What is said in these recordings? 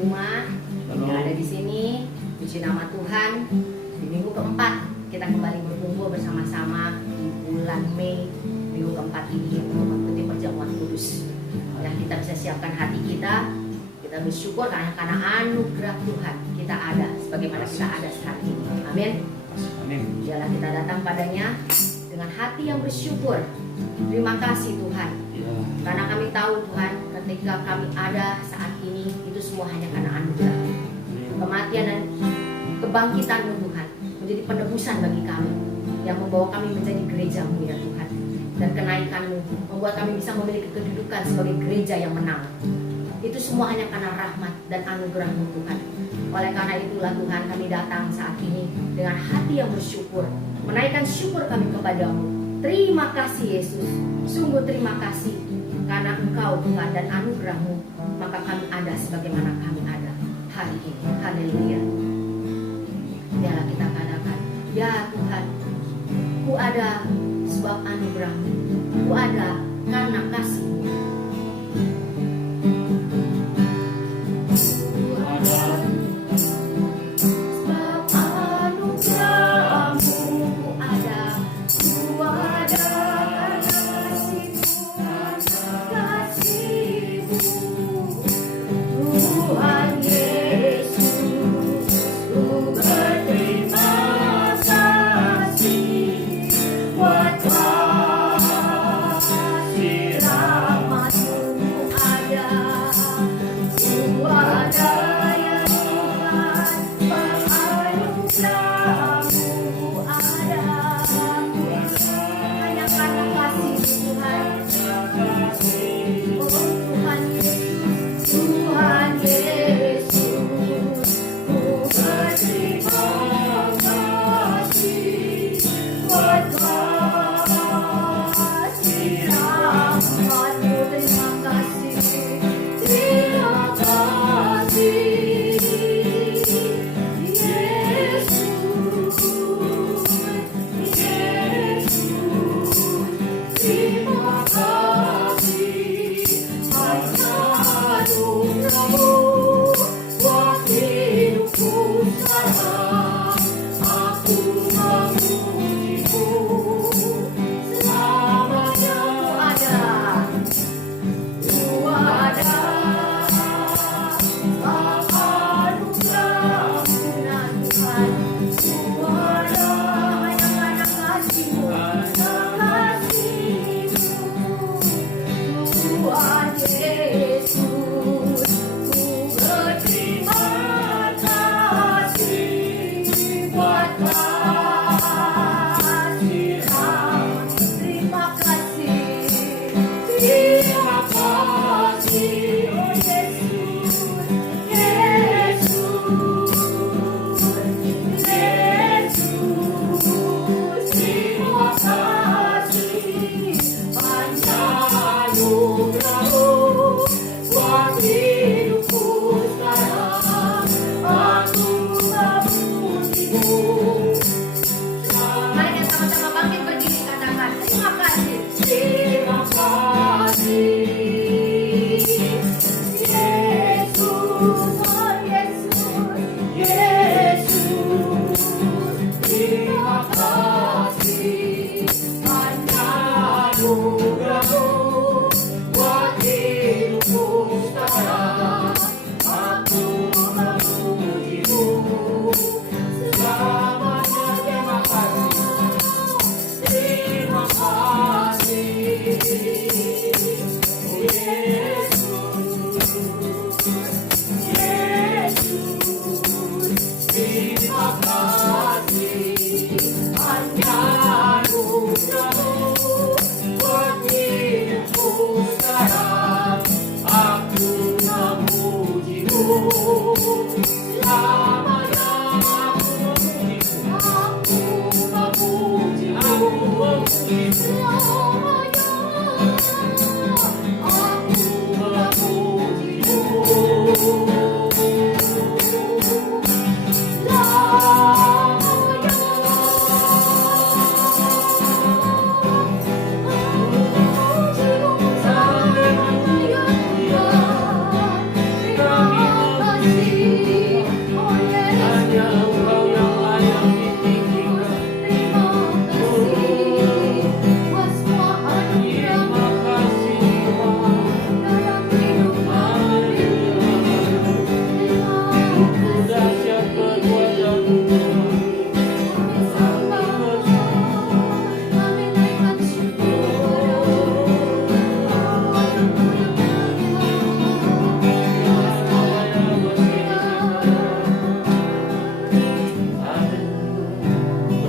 rumah, yang ada di sini. Puji nama Tuhan. Di minggu keempat kita kembali berkumpul bersama-sama di bulan Mei, minggu keempat ini untuk mengikuti perjamuan kudus. Dan kita bisa siapkan hati kita. Kita bersyukur karena anugerah Tuhan kita ada sebagaimana kita ada saat ini. Amin. Biarlah kita datang padanya dengan hati yang bersyukur. Terima kasih Tuhan. Karena kami tahu Tuhan, ketika kami ada saat ini itu semua hanya karena anugerah. Kematian dan kebangkitan-Mu Tuhan menjadi penebusan bagi kami, yang membawa kami menjadi gereja-Mu ya Tuhan. Dan kenaikan-Mu membuat kami bisa memiliki kedudukan sebagai gereja yang menang. Itu semua hanya karena rahmat dan anugerah-Mu Tuhan. Oleh karena itulah Tuhan, kami datang saat ini dengan hati yang bersyukur, menaikkan syukur kami kepadamu. Terima kasih Yesus, sungguh terima kasih karena Engkau Tuhan dan anugerah-Mu, maka kami ada sebagaimana kami ada hari ini. Haleluya. Biarlah kita katakan, ya Tuhan, ku ada sebab anugerah-Mu, ku ada karena kasih-Mu.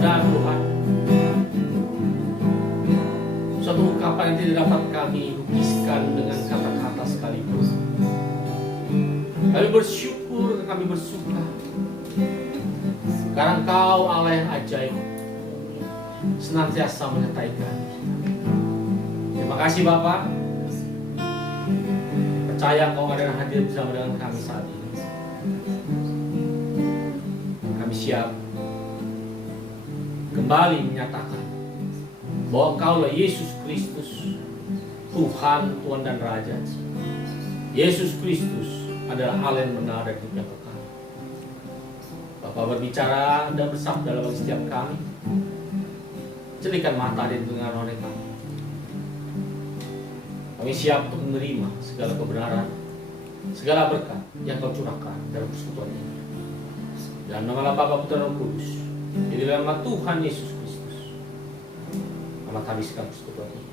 Mudah-mudahan Tuhan, suatu ungkapan yang tidak dapat kami lukiskan dengan kata-kata sekalipun. Kami bersyukur, kami bersuka karena Engkau Allah yang ajaib, senantiasa menyertai kami. Terima kasih Bapa. Percaya Engkau ada hadir bersama dengan kami saat ini. Kami siap kembali menyatakan bahwa Engkaulah Yesus Kristus, Tuhan, Tuhan dan Raja. Yesus Kristus adalah Allah yang benar dan hidup yang kekal. Bapa berbicara dan bersabda dalam setiap kami. Jadikan mata dan dengar oleh kami. Kami siap untuk menerima segala kebenaran, segala berkat yang Kau curahkan dalam persekutuan ini. Dalam nama Bapa, Putra dan Roh Kudus. Di dalam nama Tuhan Yesus Kristus. Amat habiskan persekutuan ini.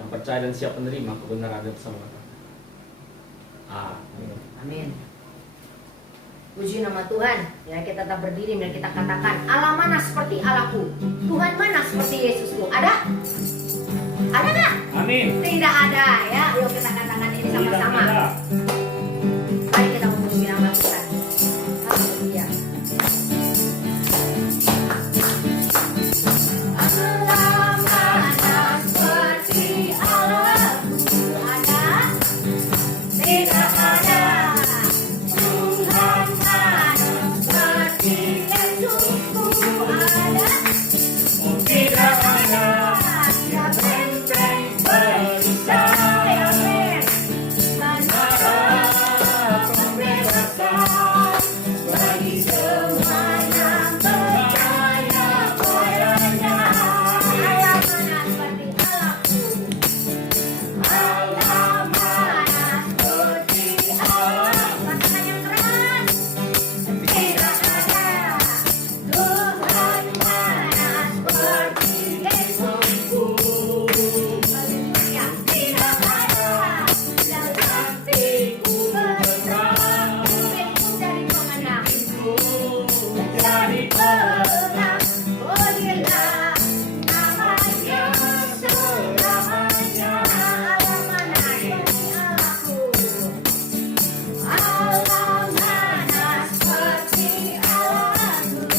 Yang percaya dan siap menerima kebenaran dan bersama kami. Amin. Amin. Puji nama Tuhan. Ya, kita tetap berdiri dan kita katakan, Allah mana seperti Allahku? Tuhan mana seperti Yesusku? Ada? Ada nggak? Amin. Tidak ada ya. Yuk kita katakan ini sama-sama. Mari kita memuji nama Tuhan. Haleluya. Allah mana seperti Allahku? Ada? Tidak ada. Tuhan mana seperti Yesusku? Ada? Tidak ada. Ya benteng perisai. Amin. Menara pembebasan bagi semua yang percaya padanya. Allah mana seperti Allahku? Allah mana seperti Allah. Katakan yang keras. Tidak ada. Tuhan mana seperti Yesusku. Haleluya. Tidak ada. Dalam hatiku berperang. Hidupku jadi pemenang. Jadi pemenang. Oh dialah namanya selamanya. Allah mana seperti Allahku? Allah mana seperti Allahku?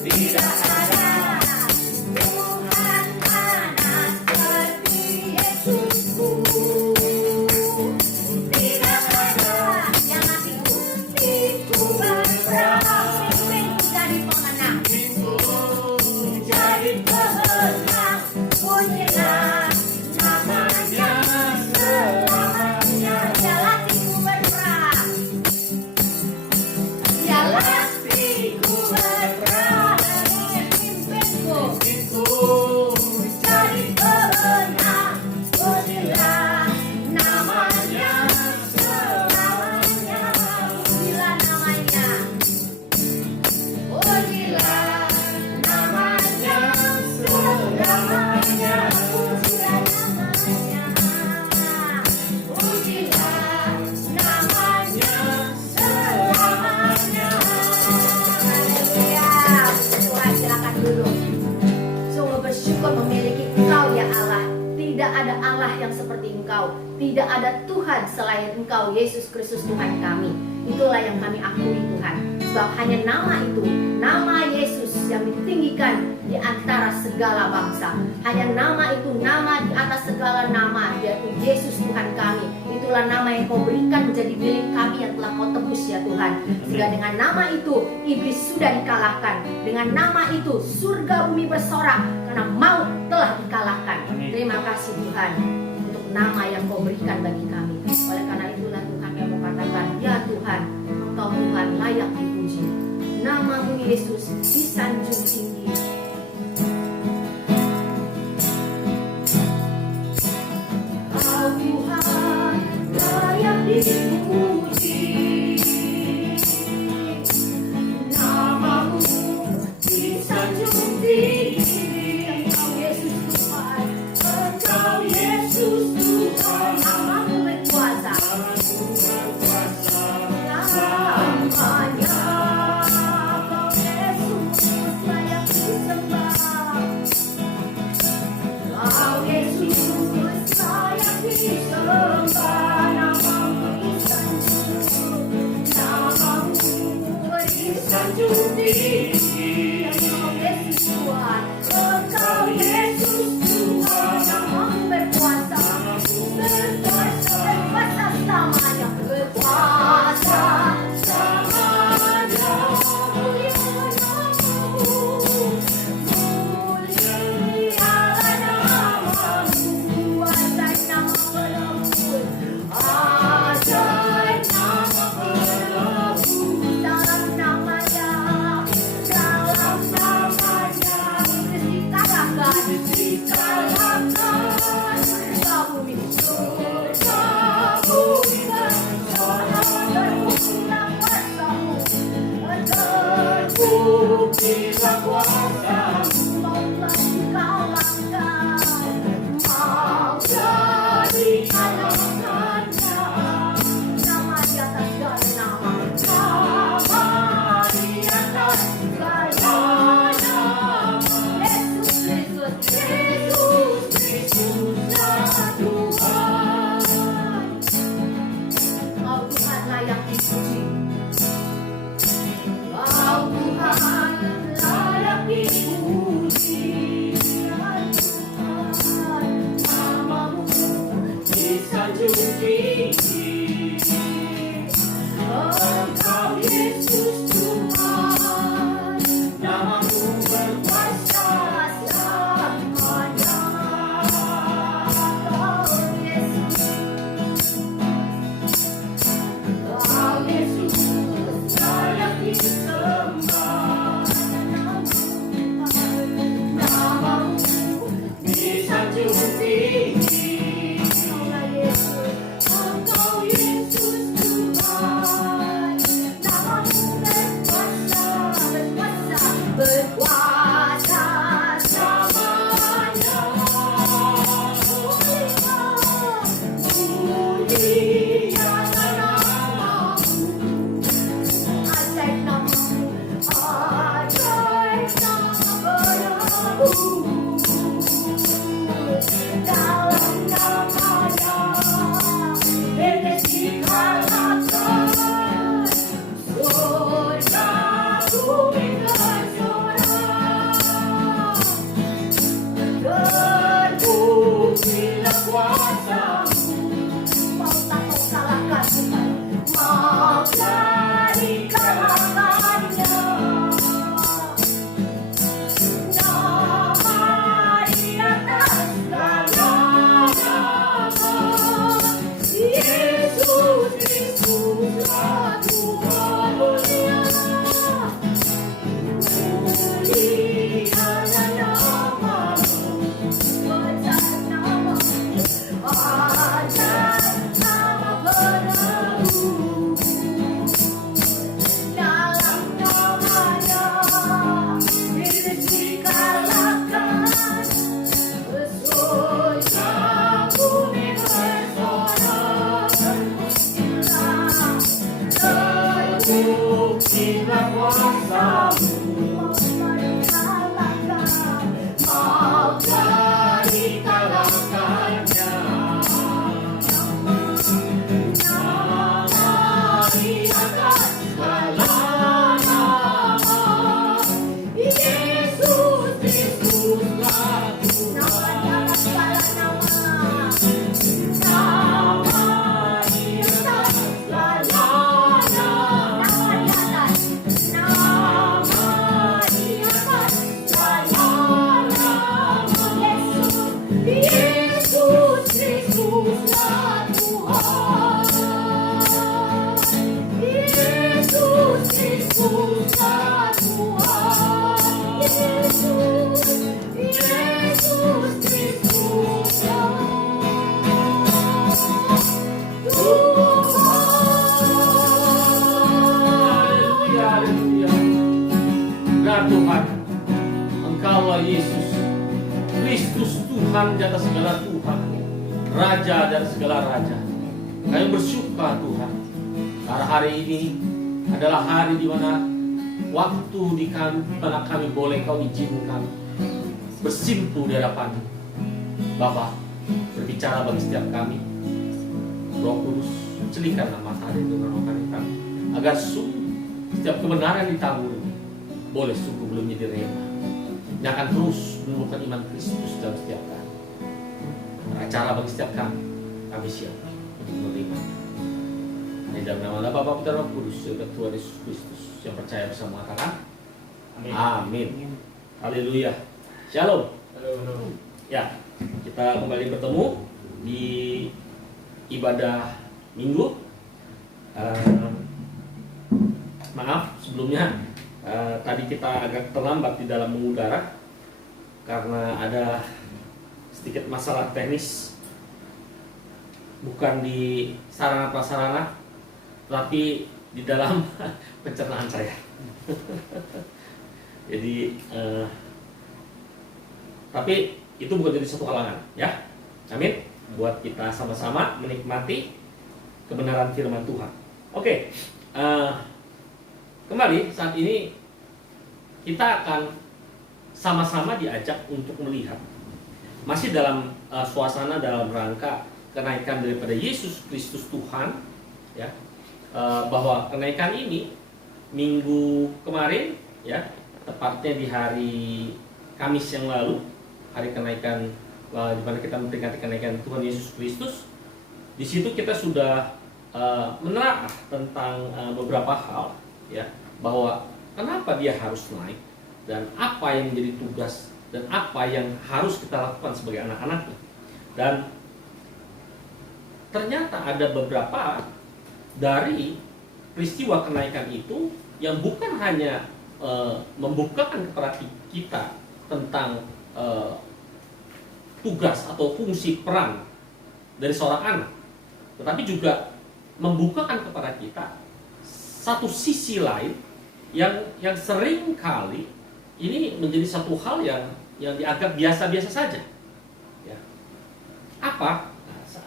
Tidak ada. Tuhan mana seperti Yesusku? Tidak ada. Yang hatiku berperang. Hidupku jadi pemenang. Jadi pemenang. Pujilah namanya selamanya. Dialah hatiku berperang. Dialah hatiku berperang. Pimpinku jadi pemenang. Pujilah namanya selamanya. Pujilah namanya. Pujilah namanya selamanya. Pujilah namanya. Pujilah namanya selamanya. Haleluya. Tuhan silakan duduk. Sungguh bersyukur memiliki Engkau ya Allah. Tidak ada Allah yang seperti Engkau. Tidak ada Tuhan selain Engkau, Yesus Kristus Tuhan kami. Itulah yang kami akui Tuhan. Sebab hanya nama itu, nama Yesus yang ditinggikan di antara segala bangsa. Hanya nama itu, nama di atas segala nama, yaitu Yesus Tuhan kami. Itulah nama yang Kau berikan menjadi milik kami yang telah Kau tebus ya Tuhan. Sehingga dengan nama itu, iblis sudah dikalahkan. Dengan nama itu, surga bumi bersorak karena maut telah dikalahkan. Terima kasih Tuhan untuk nama yang Kau berikan bagi kami. Oleh karena itulah Tuhan yang mengatakan, ya Tuhan, Engkau Tuhan layak dipuji. Namamu Yesus disanjung tinggi. Kau Tuhan layak dipuji. Namamu disanjung tinggi. Engkau Yesus Tuhan. Engkau Yesus Tuhan. Namamu berkuasa. Namanya Kau Yesus Engkaulah Yesus Kristus, Tuhan di atas segala Tuhan, Raja dan segala Raja. Kami bersyukur Tuhan, karena hari ini adalah hari di mana waktu di mana kami boleh Kau izinkan bersimpuh di hadapan Bapa, berbicara bagi setiap kami. Roh Kudus, celikanlah mata dan rohani kami, agar sungguh setiap kebenaran di tabur ini boleh sungguh belum menjadi rema, yang akan terus menumbuhkan iman Kristus dalam setiap kami. Acara bagi setiap kami siap untuk menerima. Di dalam nama Bapa, Putra, Roh Kudus, yang Tuhan Yesus Kristus, yang percaya bersama mengatakan Amin. Haleluya. Shalom. Ya, kita kembali bertemu di ibadah minggu. Maaf sebelumnya, tadi kita agak terlambat di dalam mengudara karena ada sedikit masalah teknis, bukan di sarana prasarana, tapi di dalam pencernaan saya. Jadi tapi itu bukan jadi satu halangan, ya. Amin. Buat kita sama-sama menikmati kebenaran firman Tuhan. Oke, kembali saat ini kita akan sama-sama diajak untuk melihat, masih dalam suasana dalam rangka kenaikan daripada Yesus Kristus Tuhan, ya, bahwa kenaikan ini minggu kemarin, ya, tepatnya di hari Kamis yang lalu, hari kenaikan di mana kita memperingati kenaikan Tuhan Yesus Kristus. Di situ kita sudah menelaah tentang beberapa hal, ya, bahwa kenapa dia harus naik dan apa yang menjadi tugas dan apa yang harus kita lakukan sebagai anak-anaknya. Dan ternyata ada beberapa dari peristiwa kenaikan itu yang bukan hanya membukakan kepada kita tentang tugas atau fungsi peran dari seorang anak, tetapi juga membukakan kepada kita satu sisi lain yang sering kali ini menjadi satu hal yang dianggap biasa-biasa saja, ya. Apa?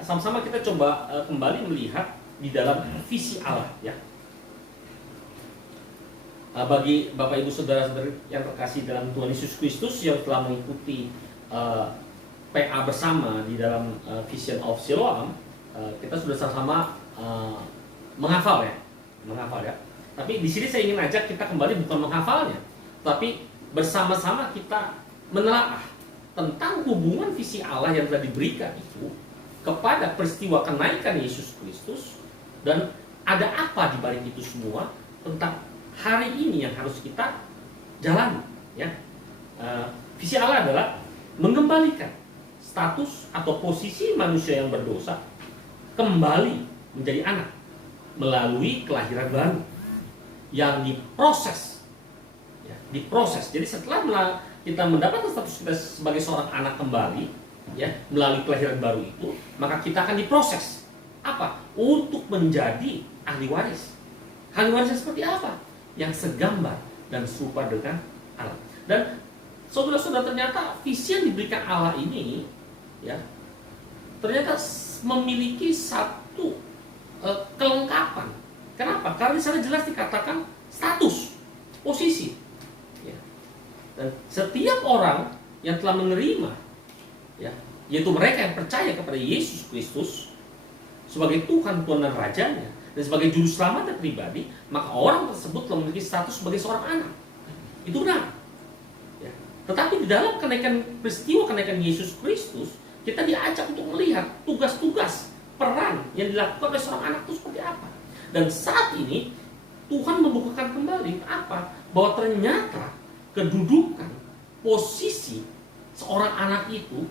Sama-sama kita coba kembali melihat di dalam visi Allah, ya. Bagi Bapak Ibu Saudara-saudari yang terkasih dalam Tuhan Yesus Kristus yang telah mengikuti PA bersama di dalam Vision of Siloam, kita sudah sama-sama menghafal, ya. Tapi di sini saya ingin ajak kita kembali bukan menghafalnya, tapi bersama-sama kita menelaah tentang hubungan visi Allah yang telah diberikan itu kepada peristiwa kenaikan Yesus Kristus, dan ada apa di balik itu semua tentang hari ini yang harus kita jalani, ya. Visi Allah adalah mengembalikan status atau posisi manusia yang berdosa kembali menjadi anak melalui kelahiran baru yang diproses, ya, diproses. Jadi setelah kita mendapatkan status kita sebagai seorang anak kembali, ya, melalui kelahiran baru itu, maka kita akan diproses apa? Untuk menjadi ahli waris. Ahli warisnya seperti apa? Yang segambar dan serupa dengan Allah. Dan saudara-saudara, ternyata visi yang diberikan Allah ini, ya, ternyata memiliki satu kelengkapan. Kenapa? Karena di sana jelas dikatakan status, posisi, ya. Dan setiap orang yang telah menerima, ya, yaitu mereka yang percaya kepada Yesus Kristus sebagai Tuhan, Tuhan dan Rajanya, dan sebagai juru selamatnya pribadi, maka orang tersebut telah memiliki status sebagai seorang anak. Itu benar, ya. Tetapi di dalam peristiwa kenaikan Yesus Kristus, kita diajak untuk melihat tugas-tugas peran yang dilakukan oleh seorang anak itu seperti apa. Dan saat ini Tuhan membukakan kembali apa? Bahwa ternyata kedudukan, posisi seorang anak itu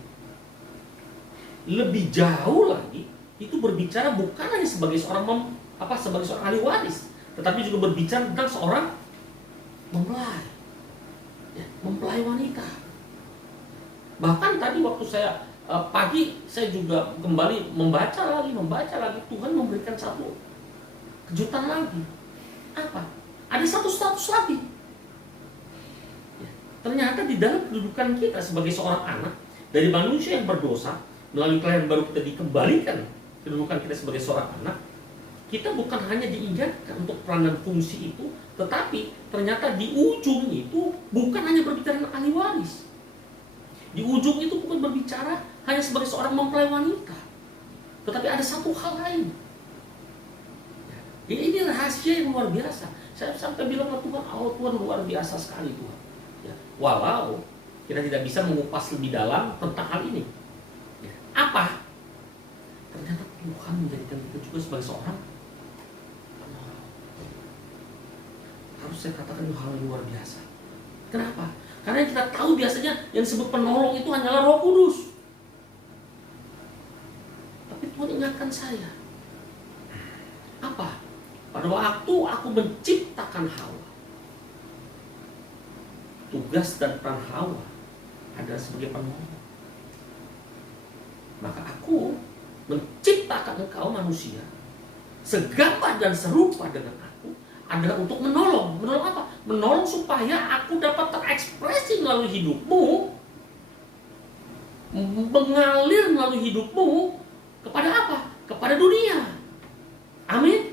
lebih jauh lagi, itu berbicara bukan hanya sebagai seorang sebagai seorang ahli waris, tetapi juga berbicara tentang seorang mempelai, ya, mempelai wanita. Bahkan tadi waktu saya pagi, saya juga kembali membaca lagi, Tuhan memberikan satu kejutan lagi. Apa? Ada satu status lagi, ya. ternyata di dalam kedudukan kita sebagai seorang anak dari manusia yang berdosa, melalui kelahiran baru kita dikembalikan kedudukan kita sebagai seorang anak. Kita bukan hanya diingatkan untuk peran dan fungsi itu, tetapi ternyata di ujung itu bukan hanya berbicara tentang ahli waris. Di ujung itu bukan berbicara hanya sebagai seorang mempelai wanita, tetapi ada satu hal lain. Ya, ini rahasia yang luar biasa. Saya sampai bilang ke Tuhan, oh Tuhan luar biasa sekali Tuhan. Ya, walau kita tidak bisa mengupas lebih dalam tentang hal ini. Ya, apa? Ternyata Tuhan menjadikan kita juga sebagai seorang penolong. Harus saya katakan itu hal yang luar biasa. Kenapa? Karena kita tahu biasanya yang disebut penolong itu hanyalah Roh Kudus. Tapi Tuhan ingatkan saya. Apa? Pada waktu aku menciptakan Hawa, tugas dan peran Hawa adalah sebagai penolong. Maka aku menciptakan engkau manusia segambar dan serupa dengan aku adalah untuk menolong. Menolong apa? Menolong supaya aku dapat terekspresi melalui hidupmu, mengalir melalui hidupmu kepada apa? Kepada dunia. Amin.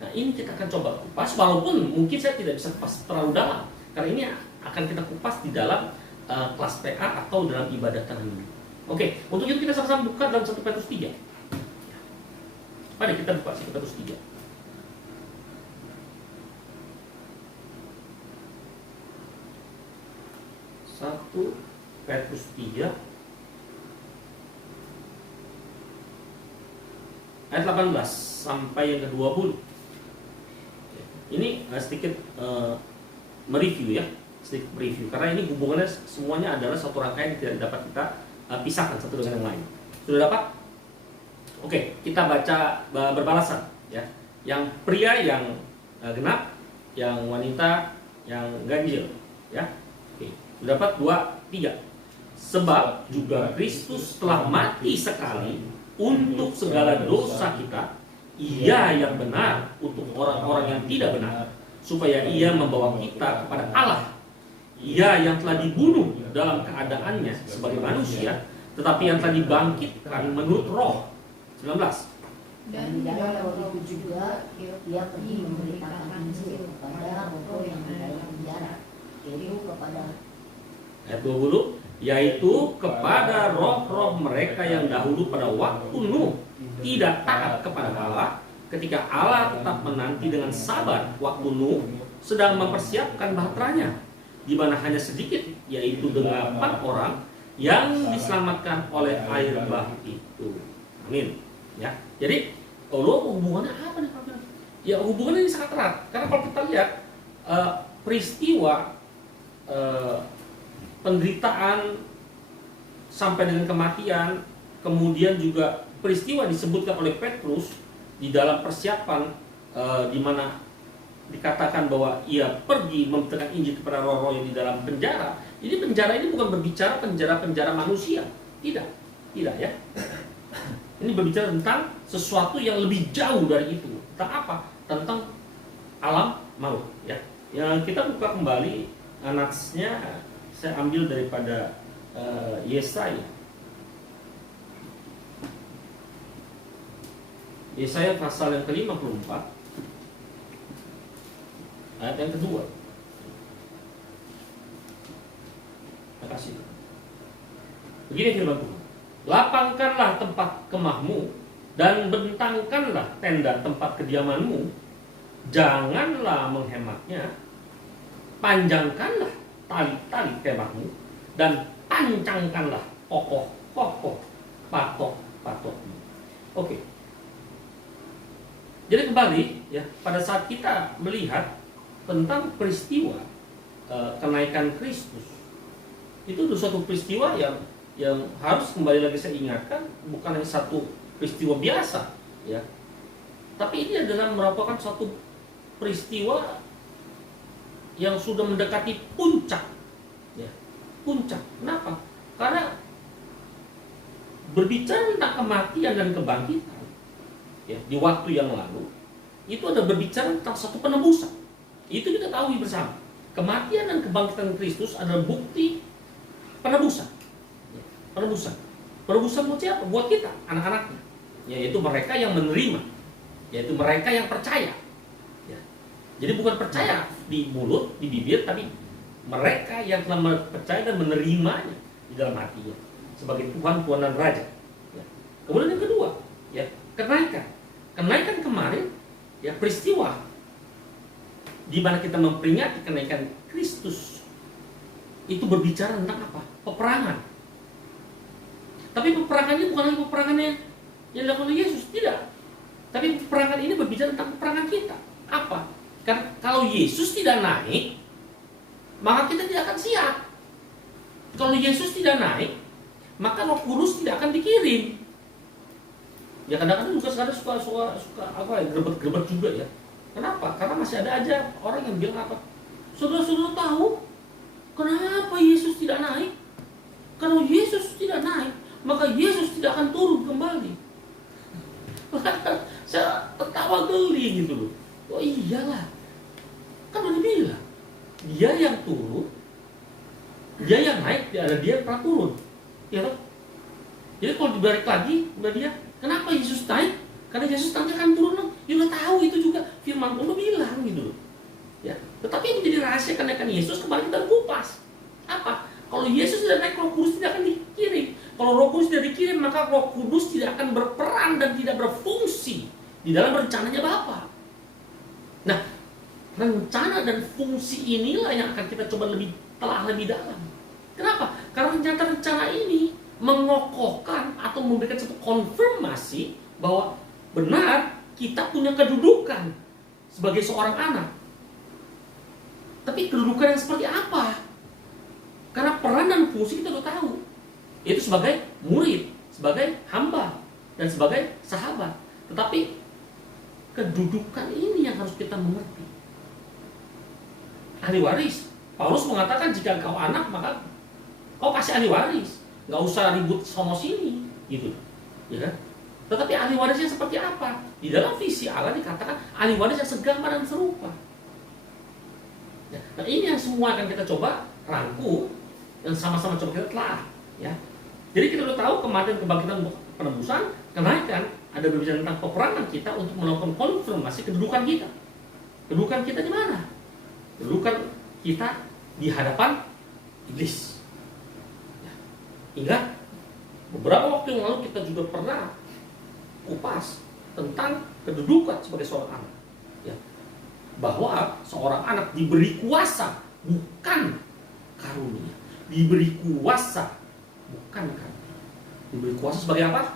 Nah, ini kita akan coba kupas, walaupun mungkin saya tidak bisa kupas terlalu dalam, karena ini akan kita kupas di dalam kelas PA atau dalam ibadah tahun. Oke, untuk itu kita sama-sama buka dalam 1 Petrus 3. Mari kita buka 1 Petrus 3. 1 Petrus 3 ayat 18 sampai yang ke-20. Ini sedikit mereview ya, sedikit mereview karena ini hubungannya semuanya adalah satu rangkaian yang tidak dapat kita pisahkan satu dengan yang lain. Sudah dapat? Oke, kita baca berbalasan ya. Yang pria yang genap, yang wanita yang ganjil ya. Oke, sudah dapat 2, 3. Sebab juga Kristus telah mati sekali untuk segala dosa kita, Ia yang benar untuk orang-orang yang tidak benar, supaya Ia membawa kita kepada Allah. Ia yang telah dibunuh dalam keadaannya sebagai manusia, tetapi yang telah dibangkitkan menurut Roh. 19. Dan di dalam roh itu juga Ia pergi memberitakan Injil kepada roh yang di dalam penjara, yaitu kepada Ayat 20, yaitu kepada roh-roh mereka yang dahulu pada waktu Nuh tidak taat kepada Allah, ketika Allah tetap menanti dengan sabar waktu Nuh sedang mempersiapkan bahteranya, di mana hanya sedikit, yaitu 8 orang yang diselamatkan oleh air bah itu. Amin. Ya, jadi hubungannya apa nih? Ya hubungannya ini sangat erat. Karena kalau kita lihat peristiwa penderitaan sampai dengan kematian, kemudian juga peristiwa disebutkan oleh Petrus di dalam persiapan di mana dikatakan bahwa ia pergi memberitakan Injil kepada roh-roh yang di dalam penjara. Jadi penjara ini bukan berbicara penjara-penjara manusia, tidak ya. Ini berbicara tentang sesuatu yang lebih jauh dari itu. Tentang apa? Tentang alam maut ya. Yang kita buka kembali natsnya, saya ambil daripada Yesaya. Yesaya pasal yang ke-54 ayat yang kedua. Terima kasih. Begini firman Tuhan. Lapangkanlah tempat kemahmu dan bentangkanlah tenda tempat kediamanmu. Janganlah menghematnya. Panjangkanlah tali-tali kemahmu dan pancangkanlah kokoh-kokoh patok-patokmu. Oke. Jadi kembali ya, pada saat kita melihat tentang peristiwa kenaikan Kristus, itu suatu peristiwa yang harus kembali lagi saya ingatkan, bukan hanya satu peristiwa biasa ya, tapi ini adalah merupakan suatu peristiwa yang sudah mendekati puncak ya. Puncak. Kenapa? Karena berbicara tentang kematian dan kebangkitan ya, di waktu yang lalu itu ada berbicara tentang satu penebusan. Itu kita ketahui bersama. kematian dan kebangkitan Kristus adalah bukti penebusan. Penebusan. Penebusan buat siapa? Buat kita, anak-anaknya. Yaitu mereka yang menerima. Yaitu mereka yang percaya. Ya. Jadi bukan percaya di mulut, di bibir, tapi mereka yang telah percaya dan menerimanya di dalam hatinya sebagai Tuhan, Tuhan dan Raja. Ya. Kemudian yang kedua, ya, kenaikan. Kenaikan kemarin, ya, peristiwa di mana kita memperingati kenaikan Kristus itu berbicara tentang apa? Peperangan. Tapi peperangannya bukan lagi peperangannya yang dilakukan oleh Yesus, tidak. Tapi peperangan ini berbicara tentang peperangan kita. Apa? Karena kalau Yesus tidak naik, maka kita tidak akan siap. Kalau Yesus tidak naik, maka Roh Kudus tidak akan dikirim. Ya kadang-kadang juga sekarang suka apa ya, gerbet-gerbet juga ya. Kenapa? Karena masih ada aja orang yang bilang apa? Saudara-saudara tahu kenapa Yesus tidak naik? Kalau Yesus tidak naik, maka Yesus tidak akan turun kembali. Saya tertawa geli gitu loh. Oh iyalah, kan udah dibilang dia yang turun, dia yang naik, dia yang pernah turun, ya toh? Jadi kalau dibalik lagi, udah dia, kenapa Yesus naik? Karena Yesus nanti akan turun loh. Ya udah tahu itu juga firman Allah bilang gitu loh. Ya, tetapi itu jadi rahasia kenaikan Yesus. Kemarin kita kupas. Apa? Kalau Yesus tidak naik, Roh Kudus tidak akan dikirim. Kalau Roh Kudus tidak dikirim, maka Roh Kudus tidak akan berperan dan tidak berfungsi di dalam rencananya Bapa. Nah, rencana dan fungsi inilah yang akan kita coba telah lebih dalam. Kenapa? Karena ternyata rencana ini mengokohkan atau memberikan satu konfirmasi bahwa benar kita punya kedudukan sebagai seorang anak. Tapi kedudukan yang seperti apa? Karena peran dan fungsi kita sudah tahu. Itu sebagai murid, sebagai hamba, dan sebagai sahabat. Tetapi kedudukan ini yang harus kita mengerti. Ahli waris. Paulus mengatakan jika kau anak maka kau kasih ahli waris. Nggak usah ribut sono sini, gitu, ya kan? Tetapi ahli warisnya seperti apa? Di dalam visi Allah dikatakan ahli waris yang segambar dan serupa. Ya, nah ini yang semua akan kita coba rangkum, yang sama-sama coba kita telah, ya. Jadi kita udah tahu kematian, kebangkitan, penebusan, kenaikan, ada berbicara tentang peperangan kita untuk melakukan konfirmasi kedudukan kita. Kedudukan kita di mana? Kedudukan kita di hadapan iblis. Ingat, beberapa waktu yang lalu kita juga pernah kupas tentang kedudukan sebagai seorang anak, ya. Bahwa seorang anak diberi kuasa bukan karunia, diberi kuasa bukan karunia. Diberi kuasa sebagai apa?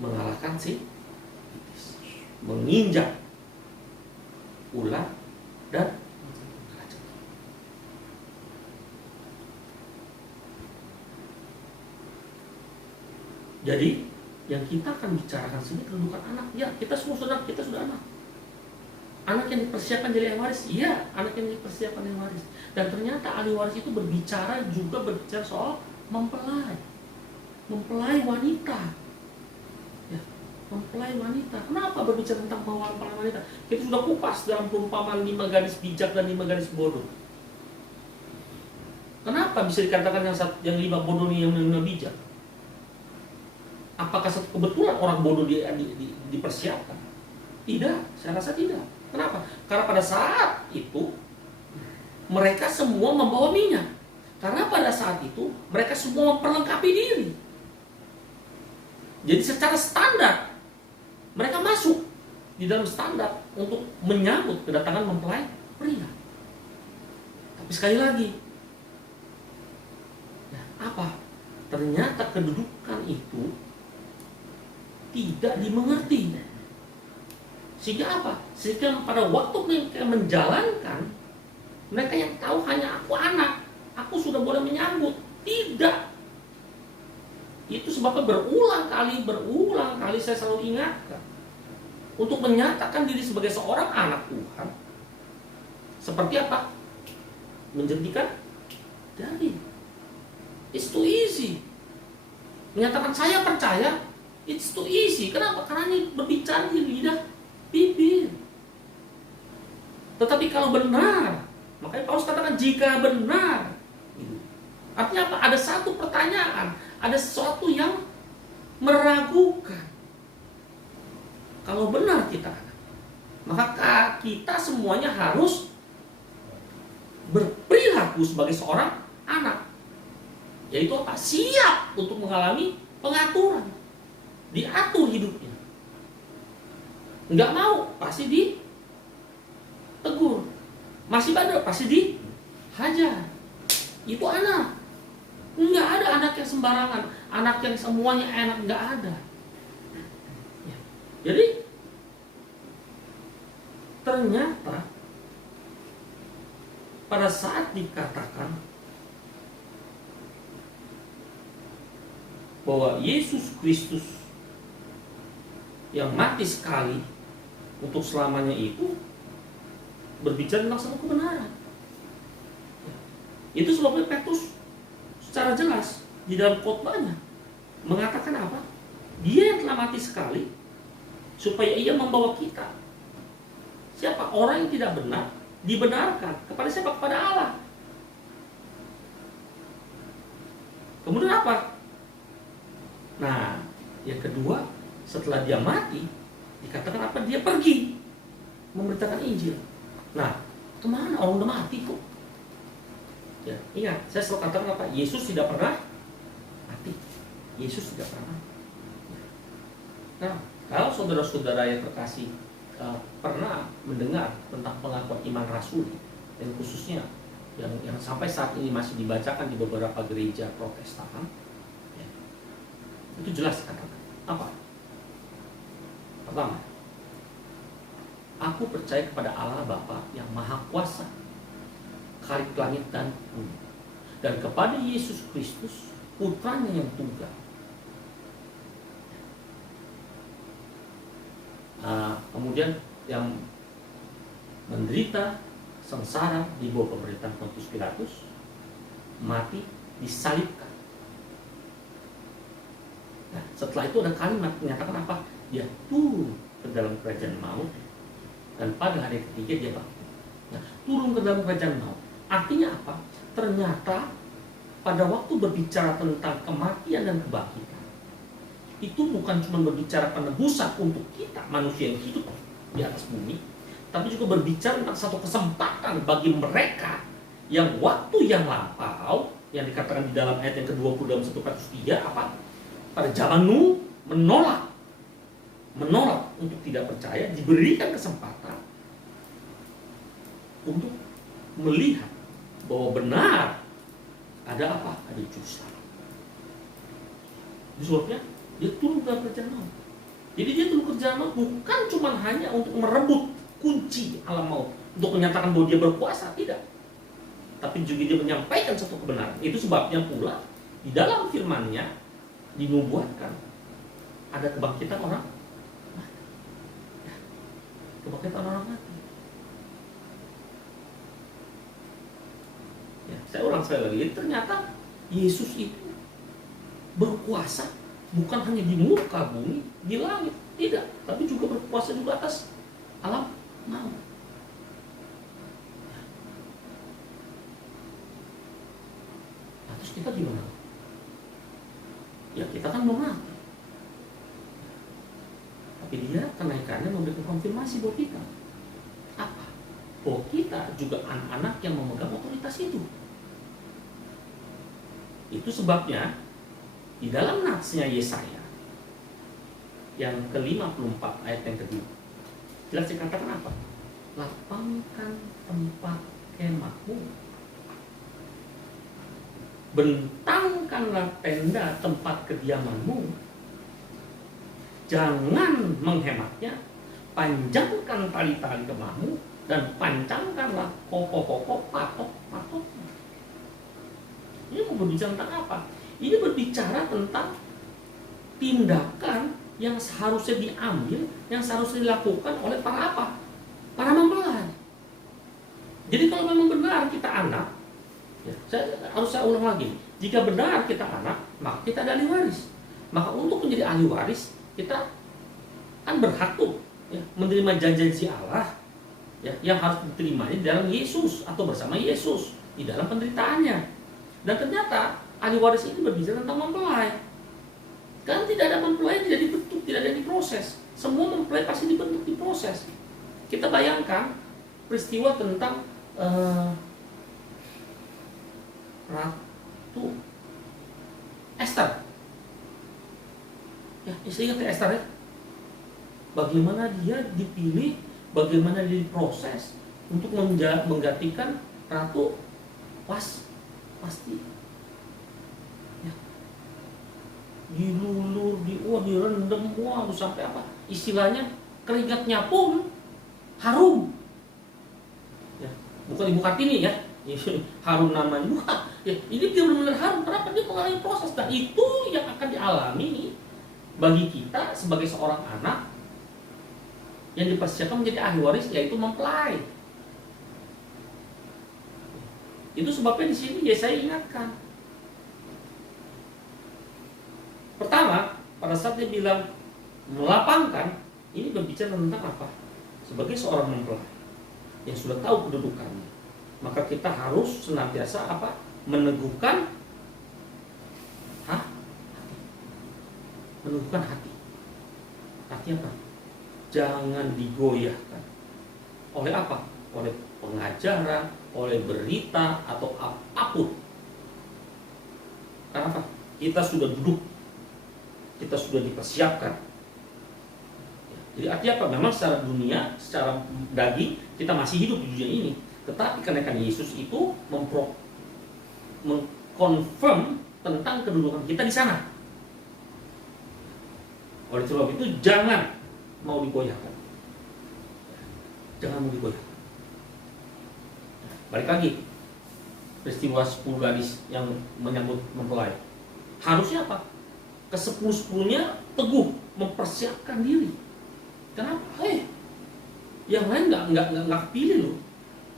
Mengalahkan si iblis, menginjak ular dan jadi yang kita akan bicarakan sini kedudukan anak. Ya, kita semua sudah anak. Anak yang dipersiapkan jadi ahli waris. Iya, anak yang dipersiapkan ahli waris. Dan ternyata ahli waris itu berbicara soal mempelai. Mempelai wanita. Ya, mempelai wanita. Kenapa berbicara tentang mempelai wanita? Kita sudah kupas dalam perumpamaan 5 gadis bijak dan 5 gadis bodoh. Kenapa bisa dikatakan yang 5 bodoh ini yang 5 bijak? Apakah satu kebetulan orang bodoh dipersiapkan? Tidak, saya rasa tidak. Kenapa? Karena pada saat itu mereka semua membawa minyak. Karena pada saat itu mereka semua memperlengkapi diri. Jadi secara standar mereka masuk di dalam standar untuk menyambut kedatangan mempelai pria. Tapi sekali lagi, apa? Ternyata kedudukan itu tidak dimengerti. Sehingga apa? Sehingga pada waktu mereka menjalankan, mereka yang tahu hanya aku anak, aku sudah boleh menyambut. Tidak. Itu sebabnya berulang kali saya selalu ingatkan untuk menyatakan diri sebagai seorang anak Tuhan. Seperti apa? Menjentikan jari. It's too easy. Menyatakan saya percaya, it's too easy. Kenapa? Karena ini berbicara di lidah bibir. Tetapi kalau benar, makanya Paulus katakan jika benar. Gitu. Artinya apa? Ada satu pertanyaan, ada sesuatu yang meragukan. Kalau benar kita anak, maka kita semuanya harus berperilaku sebagai seorang anak, yaitu apa? Siap untuk mengalami pengaturan, diatur hidupnya. Nggak mau, pasti ditegur. Masih bandel, pasti dihajar. Itu anak. Nggak ada anak yang sembarangan, anak yang semuanya enak, nggak ada. Jadi ternyata pada saat dikatakan bahwa Yesus Kristus yang mati sekali untuk selamanya itu berbicara tentang satu kebenaran. Itu sebabnya Petrus secara jelas di dalam khotbahnya mengatakan apa? Dia yang telah mati sekali supaya ia membawa kita. Siapa? Orang yang tidak benar dibenarkan. Kepada siapa? Kepada Allah. Kemudian apa? Nah, yang kedua, setelah dia mati, dikatakan apa? Dia pergi memberitakan Injil. Nah, kemana orang udah mati kok? Ya, ingat, saya selalu katakan apa? Yesus tidak pernah mati. Yesus tidak pernah. Nah, kalau saudara-saudara yang terkasih pernah mendengar tentang pengakuan iman rasuli, dan khususnya yang sampai saat ini masih dibacakan di beberapa gereja Protestan, ya, itu jelas katakan apa? Pertama, aku percaya kepada Allah Bapa yang Maha Kuasa, Khalik langit dan bumi, dan kepada Yesus Kristus, Putranya yang tunggal. Kemudian yang menderita sengsara di bawah pemerintahan Pontius Pilatus, mati, disalibkan. Nah, setelah itu ada kalimat menyatakan apa? Dia turun ke dalam kerajaan maut, dan pada hari ketiga dia bangkit. Nah, turun ke dalam kerajaan maut artinya apa? Ternyata pada waktu berbicara tentang kematian dan kebangkitan, itu bukan cuma berbicara penebusan untuk kita manusia yang hidup di atas bumi, tapi juga berbicara tentang satu kesempatan bagi mereka yang waktu yang lampau, yang dikatakan di dalam ayat yang ke-20 dalam 1 Petrus 3 apa? Pada zaman Nuh menolak untuk tidak percaya, diberikan kesempatan untuk melihat bahwa benar ada apa? Ada juru selamat. Sebabnya dia turun ke kerajaan maut. Jadi dia turun ke kerajaan maut bukan cuma hanya untuk merebut kunci alam maut, untuk menyatakan bahwa dia berkuasa, tidak. Tapi juga dia menyampaikan satu kebenaran. Itu sebabnya pula di dalam firman-Nya dinubuatkan ada kebangkitan orang mati. Kebangkitan orang mati. Ya, saya ulang sekali lagi. Jadi ternyata Yesus itu berkuasa bukan hanya di muka bumi, di langit, tidak, tapi juga berkuasa juga atas alam maut. Nah, terus kita gimana? Ya kita kan belum mati. Tapi dia kenaikannya memberikan konfirmasi buat kita. Apa? Bahwa kita juga anak-anak yang memegang otoritas itu. Itu sebabnya di dalam natsnya Yesaya yang ke-54 ayat yang kedua jelas dikatakan apa? Lapangkan tempat kemahmu, bentangkanlah tenda tempat kediamanmu, jangan menghematnya, panjangkan tali-tali kemahmu, dan pancangkanlah pokok-pokok patok-patoknya. Ini mau berbicara tentang apa? Ini berbicara tentang tindakan yang seharusnya diambil, yang seharusnya dilakukan oleh para apa? Para mempelai. Jadi kalau memang benar kita anak, ya, saya ulang lagi. Jika benar kita anak, maka kita ada ahli waris. Maka untuk menjadi ahli waris, kita kan berhak tuh, ya, menerima janji Allah, Ya, yang harus diterimanya di dalam Yesus atau bersama Yesus di dalam penderitaannya. Dan ternyata ahli waris ini berbicara tentang mempelai. Kan tidak ada mempelai tidak dibentuk, tidak ada diproses. Semua mempelai pasti dibentuk, diproses. Kita bayangkan peristiwa tentang Ratu Esther. Ya, saya ingat Esther ya. Bagaimana dia dipilih, bagaimana dia diproses untuk menggantikan Ratu pasti. Ya. Dilulur, direndam, sampai apa? Istilahnya keringatnya pun harum. Ya, bukan Ibu Kartini ya. Harum namanya bukan. Ya, ini dia benar-benar harum. Kenapa? Dia mengalami proses. Dan itu yang akan dialami bagi kita sebagai seorang anak yang dipersiapkan menjadi ahli waris, yaitu mempelai. Itu sebabnya di sini Yesaya ingatkan. Pertama, pada saat dia bilang melapangkan, ini berbicara tentang apa? Sebagai seorang mempelai yang sudah tahu kedudukannya, maka kita harus senantiasa apa? Meneguhkan hati. Meneguhkan hati. Hati apa? Jangan digoyahkan. Oleh apa? Oleh pengajaran, oleh berita, atau apapun. Karena apa? Kita sudah duduk, kita sudah dipersiapkan. Jadi artinya apa? Memang secara dunia, secara daging, kita masih hidup di dunia ini. Tetapi kenaikan Yesus itu mengkonfirm tentang kedudukan kita di sana. Oleh sebab itu jangan mau digoyahkan. Jangan mau digoyahkan. Balik lagi, peristiwa 10 gadis yang menyambut mempelai. Harusnya apa? Ke-10-10-nya teguh mempersiapkan diri. Kenapa? Yang lain nggak kepilih loh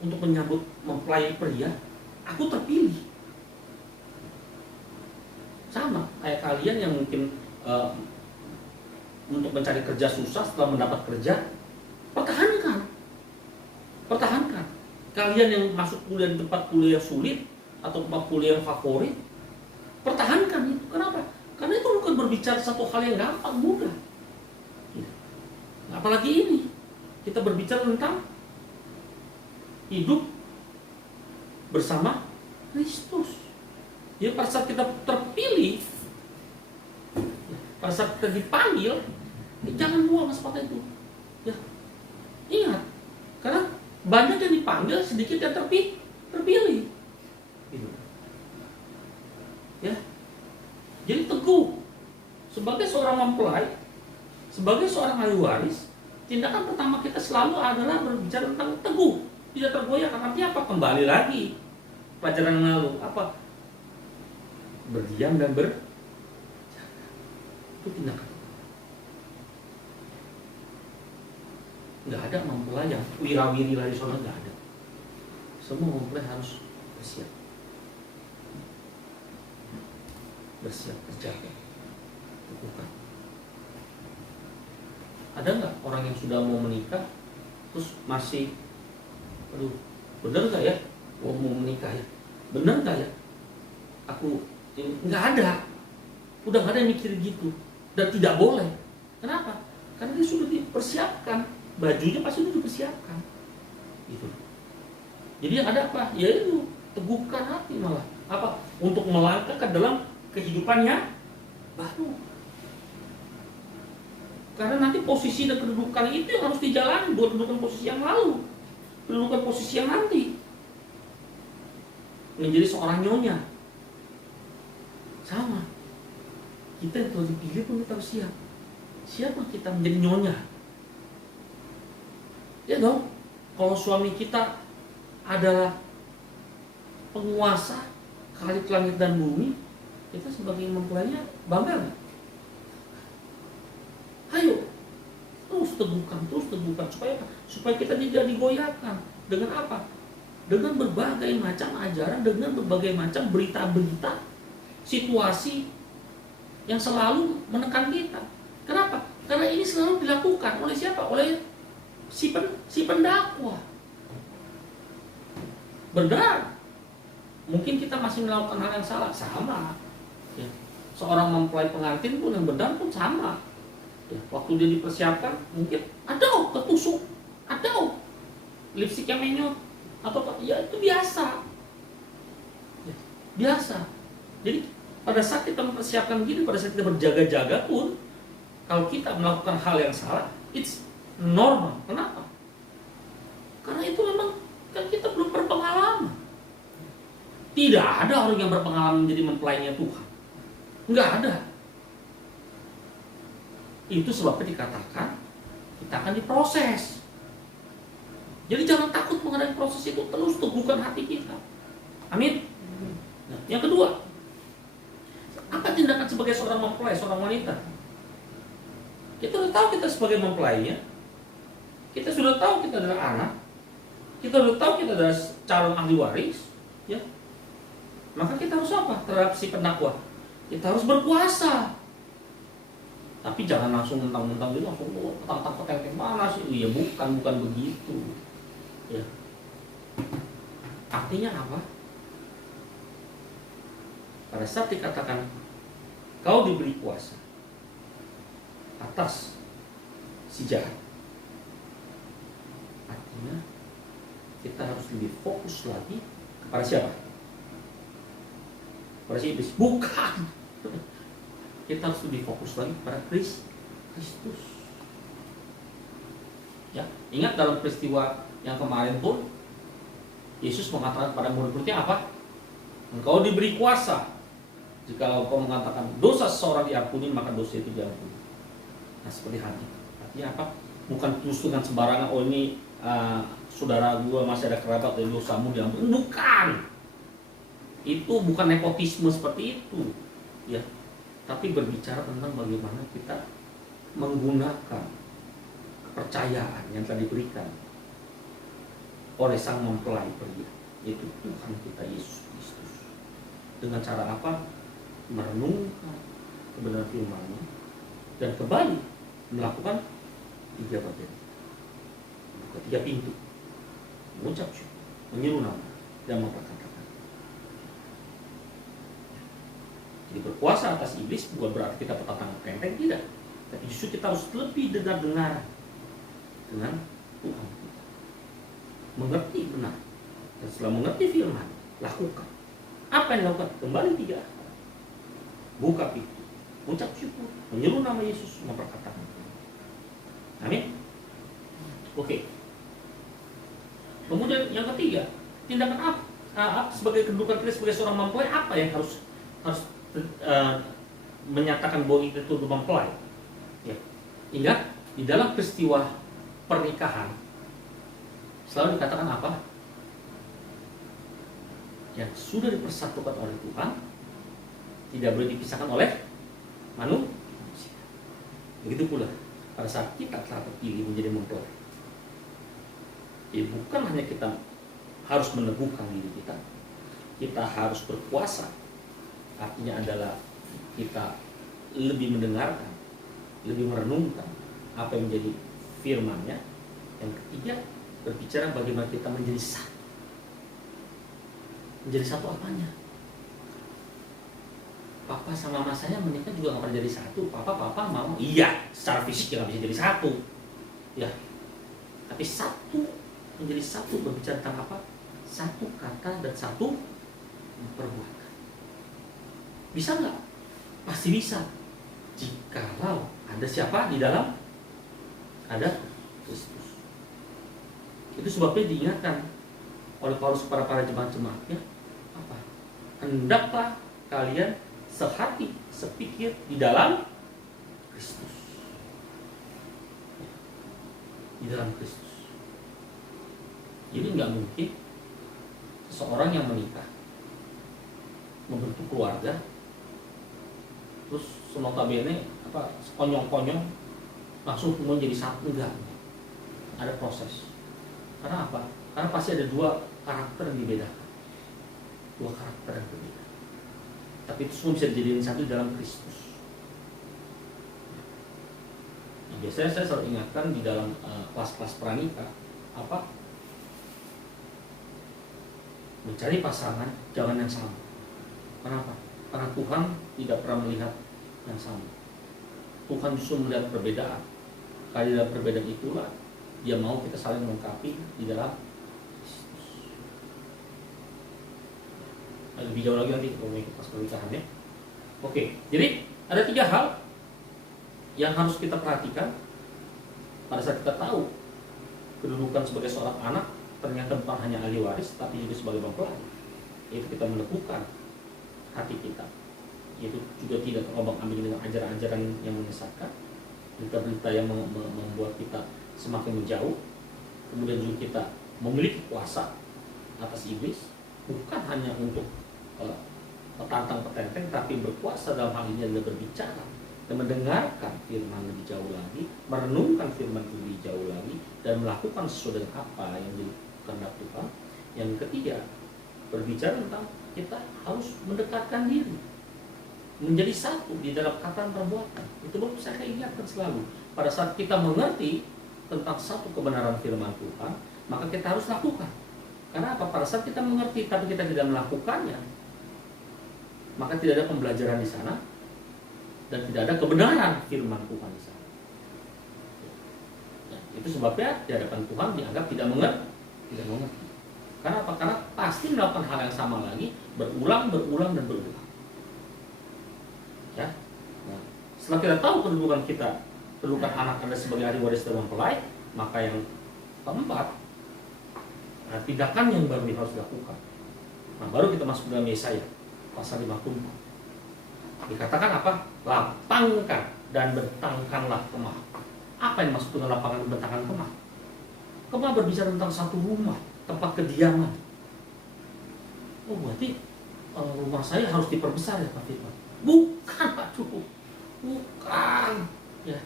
untuk menyambut mempelai pria. Aku terpilih. Sama kayak kalian yang mungkin untuk mencari kerja susah, setelah mendapat kerja, pertahankan. Kalian yang masuk kuliah di tempat kuliah yang sulit atau tempat kuliah yang favorit, pertahankan itu. Kenapa? Karena itu bukan berbicara satu hal yang gampang, mudah. Apalagi ini, kita berbicara tentang hidup bersama Kristus. Ya, pada saat kita terpilih, pada saat kita dipanggil, jangan buang kesempatan itu. Ya, ingat, karena banyak yang dipanggil, sedikit yang terpilih. Gitu. Ya, jadi teguh sebagai seorang mempelai, sebagai seorang ahli waris. Tindakan pertama kita selalu adalah berbicara tentang teguh, tidak tergoyahkan. Artinya apa? Kembali lagi pelajaran yang lalu, apa? Berdiam dan itu tindakan. Nggak ada mempelai yang wirawiri lari sana, nggak ada. Semua mempelai harus bersiap terjaga, teguhkan. Ada nggak orang yang sudah mau menikah terus masih, bener nggak ya mau menikah ya? Bener nggak ya? Aku ini nggak ada. Udah nggak ada yang mikir gitu dan tidak boleh. Kenapa? Karena dia sudah dipersiapkan. Bajunya pasti sudah dipersiapkan, gitu. Jadi yang ada apa? Ya itu, teguhkan hati malah. Apa? Untuk melangkah ke dalam kehidupannya baru. Karena nanti posisi dan kedudukan itu yang harus dijalani, bukan kedudukan posisi yang lalu, kedudukan posisi yang nanti. Menjadi seorang nyonya, sama. Kita yang telah dipilih pun kita harus siap. Siapa kita menjadi nyonya? Ya dong, kalau suami kita adalah penguasa Khalik langit dan bumi, kita sebagai mempelainya bangga nggak? Ayo, terus teguhkan supaya kita tidak digoyahkan. Dengan apa? Dengan berbagai macam ajaran, dengan berbagai macam berita-berita, situasi yang selalu menekan kita. Kenapa? Karena ini selalu dilakukan oleh siapa? Oleh si pendakwa. Benar. Mungkin kita masih melakukan hal yang salah, sama. Ya. Seorang mempelai pengantin pun yang benar pun sama. Ya. Waktu dia dipersiapkan, mungkin aduh ketusuk, aduh lipstiknya menyot, atau ya itu biasa. Ya. Biasa. Jadi pada saat kita mempersiapkan gini, pada saat kita berjaga-jaga pun, kalau kita melakukan hal yang salah, it's normal. Kenapa? Karena itu memang kan kita belum berpengalaman. Tidak ada orang yang berpengalaman menjadi mempelainya Tuhan. Enggak ada. Itu sebabnya dikatakan kita akan diproses. Jadi jangan takut mengenai proses itu, terus teguhkan hati kita. Amin. Nah, yang kedua, apa tindakan sebagai seorang mempelai, seorang wanita? Kita sudah tahu kita sebagai mempelainya. Kita sudah tahu kita adalah anak. Kita sudah tahu kita adalah calon ahli waris, ya. Maka kita harus apa terhadap si pendakwa? Kita harus berpuasa. Tapi jangan langsung mentang-mentang dia langsung petang-petang mana sih? Iya bukan begitu. Ya. Artinya apa? Pada saat dikatakan kau diberi kuasa atas si jahat, artinya kita harus lebih fokus lagi kepada siapa? Pada si iblis? Bukan. Kita harus lebih fokus lagi pada Kristus. Ya, ingat dalam peristiwa yang kemarin pun Yesus mengatakan pada murid-muridnya apa? Engkau diberi kuasa. Jikalau kau mengatakan dosa seseorang diampuni, maka dosa itu diampuni. Nah, seperti hal ini. Artinya apa? Bukan terus dengan sembarangan, oh ini saudara gua masih ada kerabat dari dosamu diampuni. Bukan. Itu bukan nepotisme seperti itu, ya. Tapi berbicara tentang bagaimana kita menggunakan kepercayaan yang telah diberikan oleh Sang Mempelai pria, yaitu Tuhan kita Yesus Kristus. Dengan cara apa? Merenungkan kebenaran firman-Nya dan kembali melakukan 3 bagian, buka 3 pintu, mengucap syukur, menyeru nama, dan memperkatakan. Jadi berkuasa atas iblis bukan berarti kita petang-petang penteng, tidak. Tapi justru kita harus lebih dengar-dengar dengan Tuhan kita. Mengerti benar. Dan setelah mengerti firman, lakukan. Apa yang dilakukan? Kembali 3. Buka pintu, ucap syukur, menyeru nama Yesus, memperkatakan. Amin. Oke. Kemudian yang ketiga, tindakan apa sebagai kedudukan kita sebagai seorang mempelai, apa yang harus menyatakan bahwa itu mempelai. Ya. Ingat, di dalam peristiwa pernikahan selalu dikatakan apa? Yang sudah dipersatukan oleh Tuhan tidak boleh dipisahkan oleh manusia. Begitu pula pada saat kita telah terpilih menjadi mempelai. Jadi bukan hanya kita harus meneguhkan diri kita, kita harus berpuasa. Artinya adalah kita lebih mendengarkan, lebih merenungkan apa yang menjadi firman-Nya. Yang ketiga, berbicara bagaimana kita menjadi satu. Menjadi satu apanya? Papa sama mama saya menikah juga gak pernah jadi satu. Papa mau, iya, secara fisik gak bisa jadi satu, ya. Tapi satu, menjadi satu berbicara tentang apa? Satu kata dan satu perbuatan. Bisa nggak? Pasti bisa. Jikalau ada siapa di dalam? Ada Kristus. Itu sebabnya diingatkan oleh Paulus kepada para jemaat-jemaatnya apa? Hendaklah kalian sehati, sepikir di dalam Kristus. Di dalam Kristus. Jadi nggak mungkin seseorang yang menikah membentuk keluarga terus notabene apa konyong-konyong langsung semua jadi satu, enggak. Ada proses. Karena apa? Karena pasti ada 2 karakter yang dibedakan. 2 karakter yang berbeda. Tapi itu semua bisa dijadiin satu dalam Kristus. Nah, biasanya saya selalu ingatkan di dalam kelas-kelas pranikah apa? mencari pasangan jangan yang sama. Kenapa? Karena Tuhan tidak pernah melihat yang sama. Tuhan justru melihat perbedaan. Karena dalam perbedaan itulah Dia mau kita saling melengkapi di dalam Kristus. Lebih jauh lagi nanti kalau ikut pas pernikahan ya. Oke, jadi ada 3 hal yang harus kita perhatikan pada saat kita tahu kedudukan sebagai seorang anak ternyata bukan hanya ahli waris tapi juga sebagai mempelai. Yaitu kita menentukan hati kita, yaitu juga tidak terombang-ambing dengan ajaran-ajaran yang menyesatkan, berita-berita yang membuat kita semakin menjauh. Kemudian juga kita memiliki kuasa atas iblis, bukan hanya untuk petantang petenteng, tapi berkuasa dalam hal ini adalah berbicara dan mendengarkan firman lebih jauh lagi, merenungkan firman lebih jauh lagi, dan melakukan sesuai dengan apa yang menjadi kehendak Tuhan. Yang ketiga, berbicara tentang kita harus mendekatkan diri, menjadi satu di dalam kata dan perbuatan. Itu baru saya ingatkan selalu. Pada saat kita mengerti tentang satu kebenaran firman Tuhan, maka kita harus lakukan. Karena apa? Pada saat kita mengerti tapi kita tidak melakukannya, maka tidak ada pembelajaran di sana dan tidak ada kebenaran firman Tuhan di sana. Ya, itu sebabnya di hadapan Tuhan dianggap tidak mengerti. Karena apa? Karena pasti melakukan hal yang sama lagi, berulang dan berulang. Ya. Nah, setelah kita tahu kedudukan kita, kedudukan anak Anda sebagai ahli waris dan mempelai, maka yang keempat, tindakan yang baru harus dilakukan. Nah, baru kita masuk dalam Yesaya pasal 54. Dikatakan apa? Lapangkan dan bentangkanlah kemah. Apa yang maksud dengan lapangan dan bentangkan kemah? Kemah berbicara tentang satu rumah, tempat kediaman. Oh, berarti rumah saya harus diperbesar ya Pak Firman? Bukan Pak Cukup, bukan. Ya.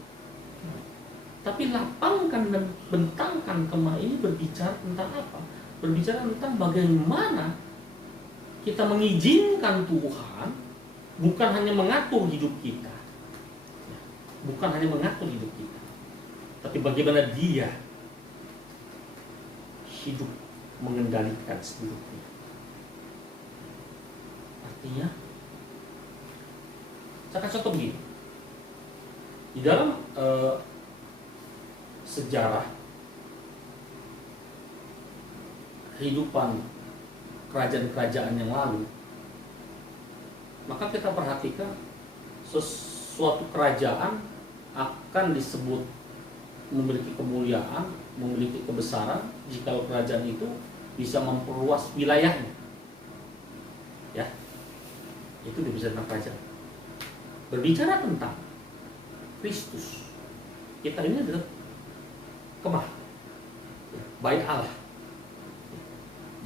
Tapi lapangkan dan bentangkan kemah ini berbicara tentang apa? Berbicara tentang bagaimana kita mengizinkan Tuhan bukan hanya mengatur hidup kita, bukan hanya mengatur hidup kita, tapi bagaimana Dia hidup mengendalikan hidupnya. Artinya, saya kasih contoh begini. Di dalam sejarah kehidupan kerajaan-kerajaan yang lalu, maka kita perhatikan sesuatu kerajaan akan disebut memiliki kemuliaan, memiliki kebesaran jika kerajaan itu bisa memperluas wilayahnya. Ya, itu berbicara tentang kerajaan. Berbicara tentang Kristus, kita ini adalah kemah, bait Allah.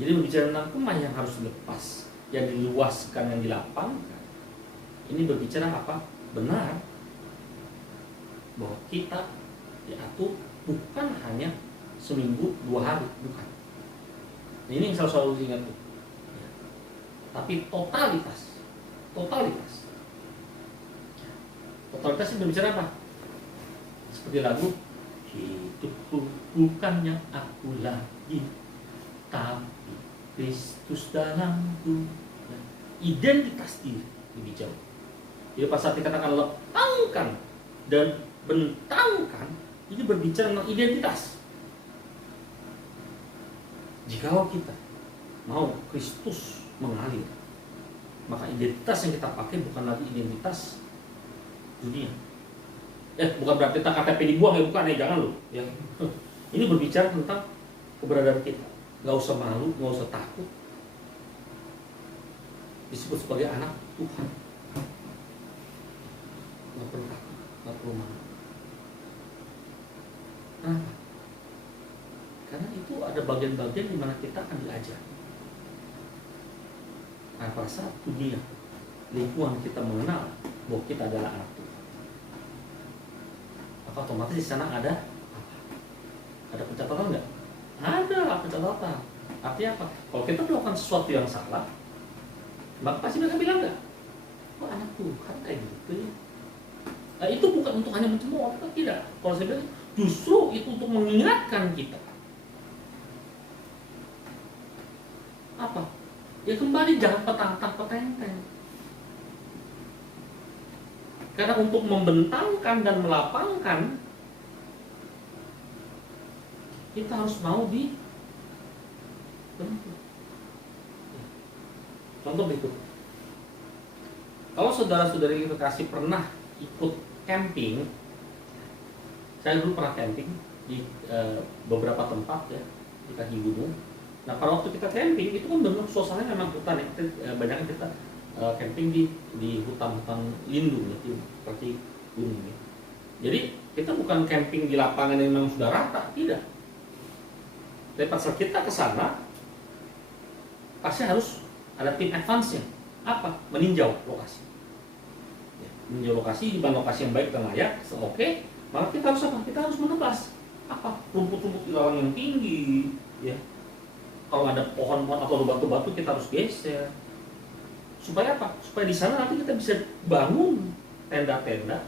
Jadi berbicara tentang kemah yang harus dilepas, yang diluaskan, yang dilapangkan. Ini berbicara apa? Benar bahwa kita diatur bukan hanya seminggu 2 hari, bukan. Ini yang selalu ingat tuh. Ya. Tapi totalitas. Totalitas ini berbicara apa? Seperti lagu, hidupku bukannya aku lagi, tapi Kristus dalamku. Ya. Identitas diri lebih jauh. Jadi pas saat dikatakan lepangkan dan bentangkan, ini berbicara tentang identitas. Jikalau kita mau Kristus mengalir, maka identitas yang kita pakai bukan lagi identitas dunia. Bukan berarti kita KTP dibuang, ya bukan, jangan loh. Ya. Ini berbicara tentang keberadaan kita. Gak usah malu, gak usah takut. Disebut sebagai anak Tuhan. Gak perlu takut, gak perlu malu. Kenapa? Karena itu ada bagian-bagian di mana kita akan diajar. Nah, pada saat dunia, lingkungan kita mengenal bahwa kita adalah anak Tuhan, maka otomatis di sana ada apa? Ada pencatatan nggak? Ada pencatatan. Artinya apa? Kalau kita melakukan sesuatu yang salah, maka pasti mereka bilang nggak? Oh, anak Tuhan kayak gitu ya. Nah, itu bukan untuk hanya mencemooh, tidak. Kalau saya bilang, justru itu untuk mengingatkan kita. Apa? Ya kembali, jangan petang-petang. Karena untuk membentangkan dan melapangkan, kita harus mau dibentuk. Contoh berikut. Kalau saudara-saudari kita kasih pernah ikut camping, saya dulu pernah camping di beberapa tempat ya, di kaki gunung. Nah pada waktu kita camping itu kan benar suasananya memang hutan ya. Banyak kita camping di hutan-hutan lindung ya, di kaki gunung ya. Jadi kita bukan camping di lapangan yang memang sudah rata, tidak. Tapi pas kita ke sana pasti harus ada tim advance-nya. Apa? Meninjau lokasi. Ya, meninjau lokasi, di mana lokasi yang baik dan layak, oke. Maka kita harus apa? Kita harus menebas apa? Rumput-rumput ilalang yang tinggi, ya. Kalau ada pohon-pohon atau batu-batu kita harus geser. Supaya apa? Supaya di sana nanti kita bisa bangun tenda-tenda.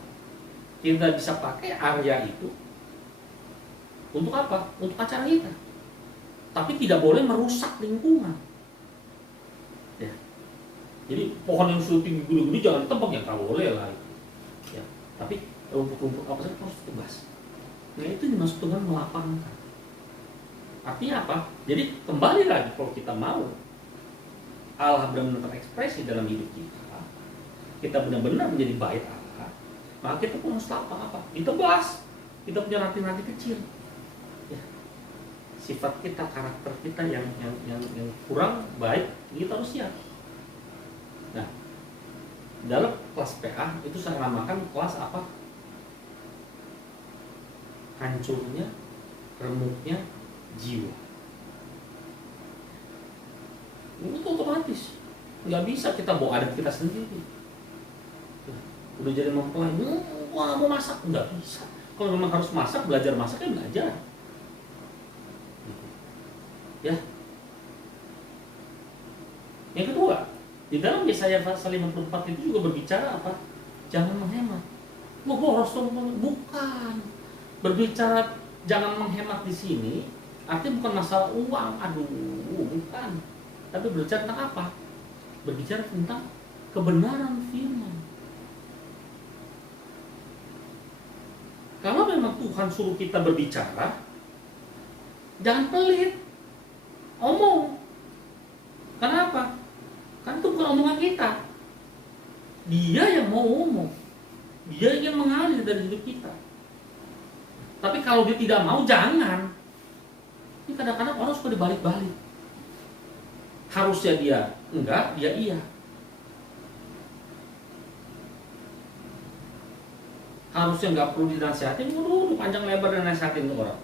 Kita bisa pakai area itu untuk apa? Untuk acara kita. Tapi tidak boleh merusak lingkungan. Ya. Jadi pohon yang sudah tinggi gede-gede jangan tebang, ya nggak boleh lah. Ya. Tapi rumput-rumput apa saja harus tebas. Nah itu dimaksud dengan melapangkan. Artinya apa? Jadi kembali lagi, kalau kita mau Allah benar-benar terekspresi dalam hidup kita benar-benar menjadi bait Allah, maka kita pun harus lapang apa? Ditebas. Kita punya nanti-nanti kecil. Ya. Sifat kita, karakter kita yang kurang baik, kita harus siap. Nah, dalam kelas PA itu saya namakan kelas apa? Hancurnya, remuknya jiwa. Itu otomatis nggak bisa kita bawa adat kita sendiri. Udah jadi mempelai, wah mau masak nggak bisa. Kalau memang harus masak, belajar masak ya belajar. Ya. Yang kedua, di dalam Yesaya pasal 54 itu juga berbicara apa? Jangan menghemat. Wah boros dong, bukan. Berbicara jangan menghemat di sini artinya bukan masalah uang, bukan. Tapi berbicara tentang apa? Berbicara tentang kebenaran firman. Kalau memang Tuhan suruh kita berbicara, jangan pelit, omong. Kenapa? Kan itu bukan omongan kita. Dia yang mau ngomong. Dia ingin mengalir dari hidup kita. Tapi kalau dia tidak mau, jangan. Ini kadang-kadang orang suka dibalik-balik. Harusnya dia enggak, dia iya. Harusnya enggak perlu dinasihatin, panjang lebar dan nasihatin ke orang.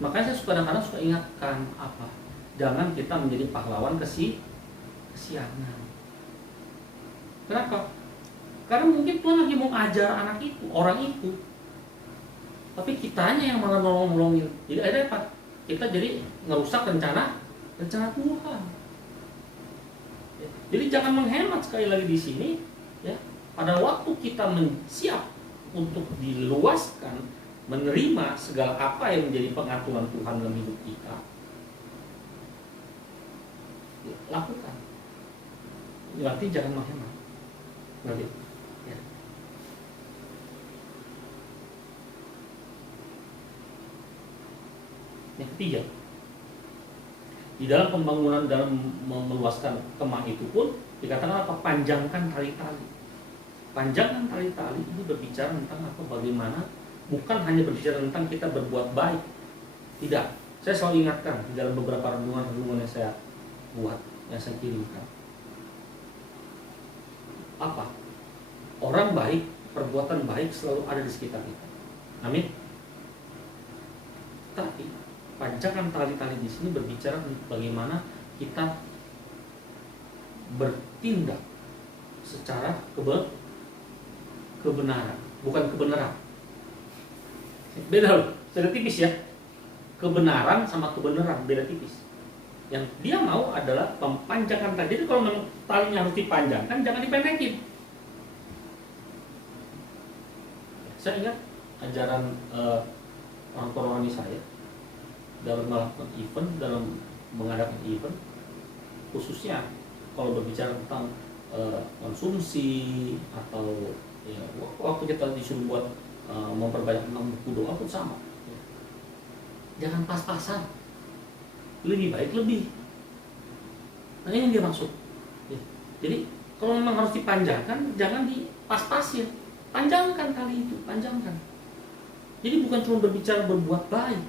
Makanya saya kadang-kadang suka ingatkan apa? Jangan kita menjadi pahlawan kesiangan. Kenapa? Karena mungkin Tuhan lagi mau ajar anak itu, orang itu. Tapi kitanya yang malah nolong-nolongin. Jadi ada apa? Kita jadi ngerusak rencana Tuhan. Jadi jangan menghemat, sekali lagi di sini ya. Pada waktu kita siap untuk diluaskan, menerima segala apa yang menjadi pengaturan Tuhan dalam hidup kita, ya, lakukan. Berarti jangan menghemat. Berarti ya. Yang ketiga, di dalam pembangunan, dalam meluaskan kemah itu pun dikatakan apa? Panjangkan tali-tali. Panjangkan tali-tali ini berbicara tentang apa? Bagaimana, bukan hanya berbicara tentang kita berbuat baik. Tidak. Saya selalu ingatkan di dalam beberapa renungan yang saya buat, yang saya kirimkan. Apa? Orang baik, perbuatan baik selalu ada di sekitar kita. Amin. Tapi panjangkan tali-tali di sini berbicara bagaimana kita bertindak secara kebenaran, bukan kebenaran. Beda loh, beda tipis ya. Kebenaran sama kebenaran beda tipis. Yang dia mau adalah mempanjangkan tali. Jadi kalau memang talinya harus dipanjangkan, jangan dipendekin. Saya ingat ajaran orang tua rohani saya dalam melakukan event, dalam mengadakan event, khususnya kalau berbicara tentang konsumsi atau ya, waktu kita disuruh buat memperbanyak tentang buku doa pun sama. Jangan pas-pasan, lebih baik lebih. Nah ini yang dia maksud. Ya. Jadi kalau memang harus dipanjangkan, jangan dipas-pasin, panjangkan kali itu, panjangkan. Jadi bukan cuma berbicara berbuat baik,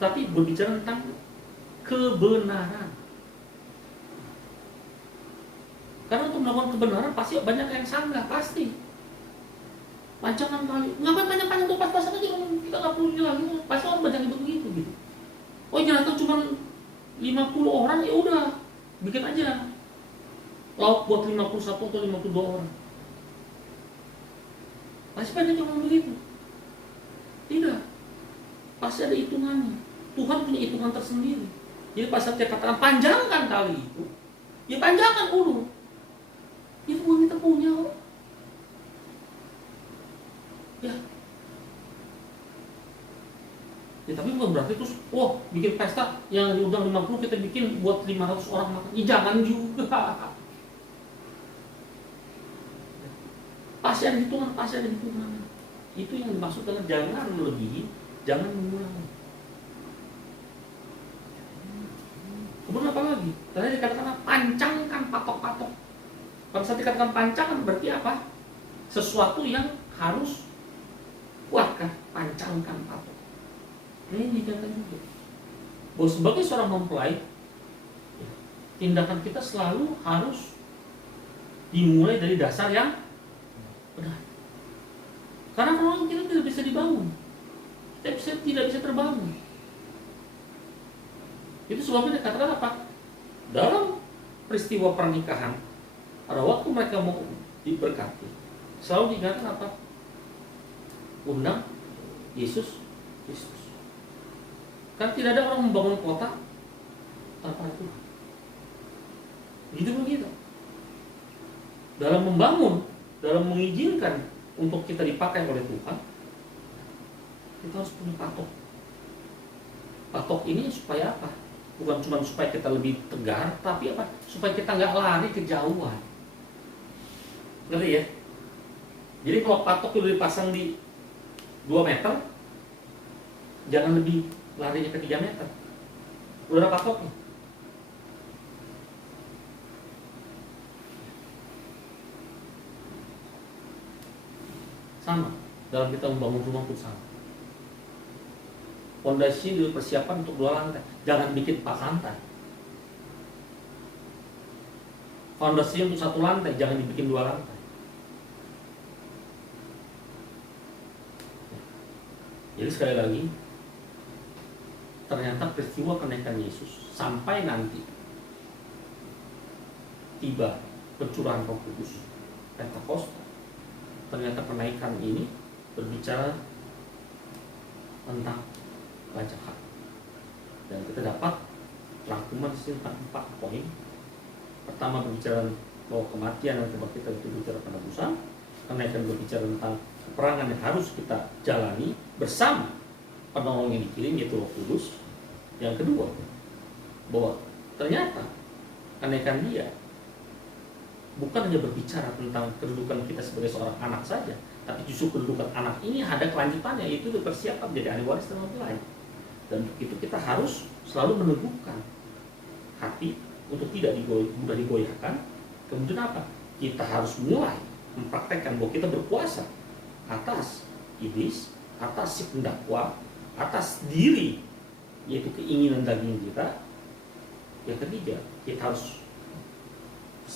tapi berbicara tentang kebenaran. Karena untuk melakukan kebenaran pasti banyak yang sanggah, pasti. Panjangan kali, ngapain panjang-panjang tuh pas-pasan aja, kita nggak perlu lagi, pasti orang banyak yang begitu gitu. Oh ternyata cuma 50 orang, ya udah bikin aja lauk buat 51 atau 52 orang. Pasti banyak yang ngomong begitu. Tidak, pasti ada hitungannya. Tuhan punya hitungan tersendiri. Jadi pas saya katakan panjangkan kali itu, ya panjangkan dulu. Itu uang kita punya kok. Ya. Ya tapi bukan berarti terus, wah bikin pesta yang diundang 50 kita bikin buat 500 orang makan. Ya jangan juga. Pasti ada hitungan, pasti ada hitungan. Itu yang dimaksud dengan jangan melebihi, jangan mengurangi. Kemudian apa lagi? Tadi dikatakan pancangkan patok-patok. Kalau saya dikatakan pancangkan berarti apa? Sesuatu yang harus kuatkah? Pancangkan patok. Ini dikatakan juga bahwa sebagai seorang mempelai, tindakan kita selalu harus dimulai dari dasar yang benar. Karena kalau kita tidak bisa dibangun, kita tidak bisa terbangun. Itu sebabnya dikatakan apa? Dalam peristiwa pernikahan, pada waktu mereka mau diberkati, selalu dikatakan apa? Undang Yesus Kristus. Kan tidak ada orang membangun kota tanpa Tuhan. Gitu begitu. Dalam membangun, dalam mengizinkan untuk kita dipakai oleh Tuhan, kita harus punya patok. Patok ini supaya apa? Bukan cuma supaya kita lebih tegar, tapi apa? Supaya kita nggak lari kejauhan. Ngerti ya? Jadi kalau patok itu dipasang di 2 meter, jangan lebih larinya ke 3 meter. Udah ada patoknya. Sama, dalam kita membangun rumah pun sama. Fondasi dipersiapkan untuk 2 lantai. Jangan bikin 4 lantai. Fondasi untuk 1 lantai, jangan dibikin 2 lantai. Jadi sekali lagi, ternyata peristiwa kenaikan Yesus sampai nanti tiba pencurahan Roh Kudus, Pentakosta, ternyata kenaikan ini berbicara tentang banyak hal. Dan kita dapat rangkuman tentang 4 poin. Pertama berbicara bahwa kematian dan kebangkitan itu berbicara penebusan. Kenaikan berbicara tentang peperangan yang harus kita jalani bersama penolong yang dikirim, yaitu Roh Kudus. Yang kedua, bahwa ternyata kenaikan dia bukan hanya berbicara tentang kedudukan kita sebagai seorang anak saja, tapi justru kedudukan anak ini ada kelanjutannya, yaitu dipersiapkan menjadi ahli waris dan mempelai. Dan untuk itu kita harus selalu meneguhkan hati untuk tidak mudah digoyahkan. Kemudian apa? Kita harus mulai mempraktekkan bahwa kita berkuasa atas iblis, atas si pendakwa, atas diri, yaitu keinginan daging kita. Yang ketiga, kita harus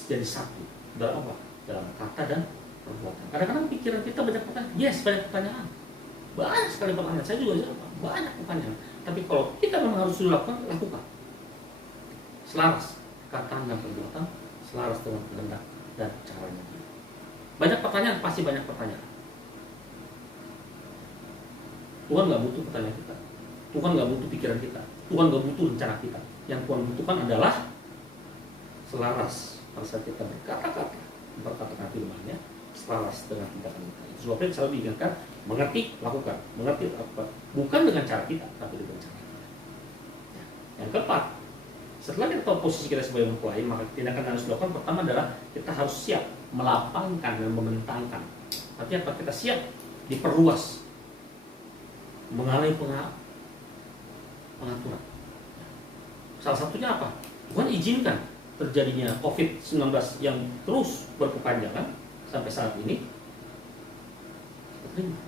jadi satu dalam apa? Dalam kata dan perbuatan. Kadang-kadang pikiran kita banyak pertanyaan, banyak pertanyaan, banyak sekali pertanyaan. Saya juga banyak pertanyaan. Tapi kalau kita memang harus dilakukan, lakukan. Selaras kata dan perbuatan, selaras dengan kehendak dan caranya. Banyak pertanyaan, pasti banyak pertanyaan. Tuhan nggak butuh pertanyaan kita. Tuhan nggak butuh pikiran kita. Tuhan nggak butuh rencana kita. Yang Tuhan butuhkan adalah selaras pada saat kita berkata-kata, berkata-kata firman-Nya, selaras dengan tindakan kita. Itu sebabnya selalu diingatkan, mengerti, lakukan, mengerti, lakukan. Bukan dengan cara kita, tapi dengan cara kita. Yang keempat, Setelah kita tahu posisi kita sebagai mempelai, maka tindakan yang harus dilakukan pertama adalah kita harus siap melapangkan dan membentangkan. Artinya apa? Kita siap diperluas, mengalami pengaturan. Salah satunya apa? Tuhan izinkan terjadinya COVID-19 yang terus berkepanjangan sampai saat ini. Terima.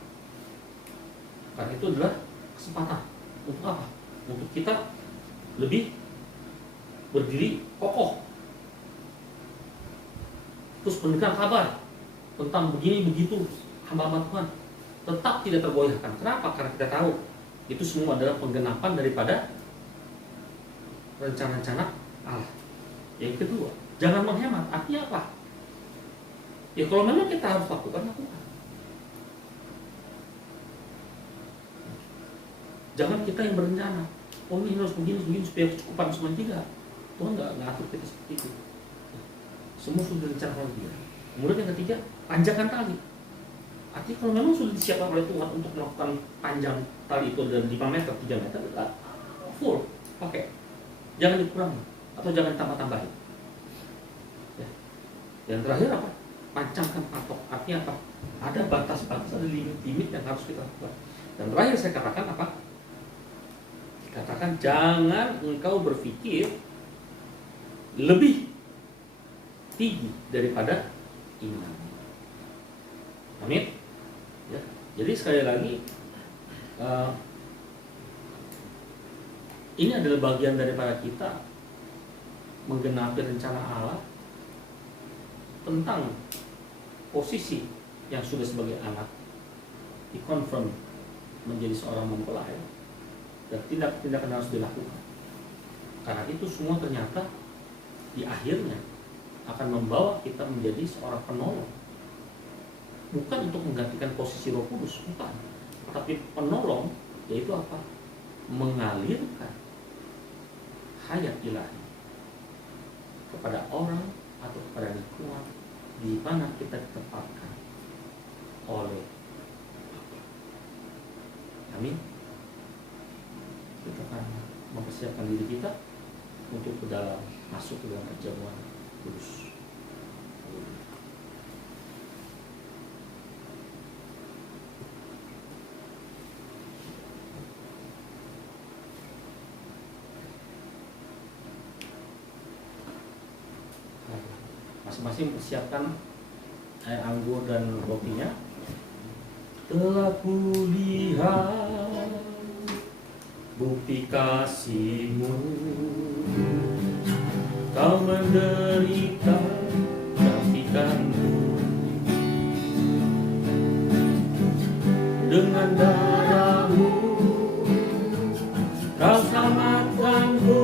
Karena itu adalah kesempatan untuk apa? Untuk kita lebih berdiri kokoh, terus memberikan kabar tentang begini begitu hamba-hamba Tuhan, tetap tidak tergoyahkan. Kenapa? Karena kita tahu itu semua adalah penggenapan daripada rencana-rencana Allah. Yang kedua, jangan menghemat. Artinya apa? Ya kalau memang kita harus lakukan. Jangan kita yang berencana, oh ini harus begini supaya kecukupan semua. Tidak. Tuhan nggak ngatur kita seperti itu. Semua sudah direncanakan oleh Dia. Kemudian yang ketiga, panjangkan tali. Artinya kalau memang sudah disiapkan oleh Tuhan untuk melakukan panjang tali itu dari 5 meter, 3 meter, full pakai. Jangan dikurangi atau jangan tambah-tambahin. Ya. Yang terakhir apa? Pancangkan patok. Artinya apa? Ada batas-batas, ada limit-limit yang harus kita lakukan. Dan terakhir saya katakan apa? Katakan jangan engkau berpikir lebih tinggi daripada iman. Amin. Ya. Jadi sekali lagi ini adalah bagian daripada kita menggenapi rencana Allah tentang posisi yang sudah sebagai anak dikonfirm menjadi seorang mempelai dan tindak-tindakan harus dilakukan. Karena itu semua ternyata di akhirnya akan membawa kita menjadi seorang penolong. Bukan untuk menggantikan posisi Roh Kudus, bukan. Tapi penolong yaitu apa? Mengalirkan hayat ilahi kepada orang atau kepada lingkungan di mana kita ditempatkan oleh Allah. Amin. Kita akan mempersiapkan diri kita untuk masuk ke dalam perjamuan kudus. Masing-masing persiapkan air anggur dan rotinya. Telah kulihat bukti kasih-Mu, Kau menderita gantikanku, dengan darah-Mu Kau selamatkanku,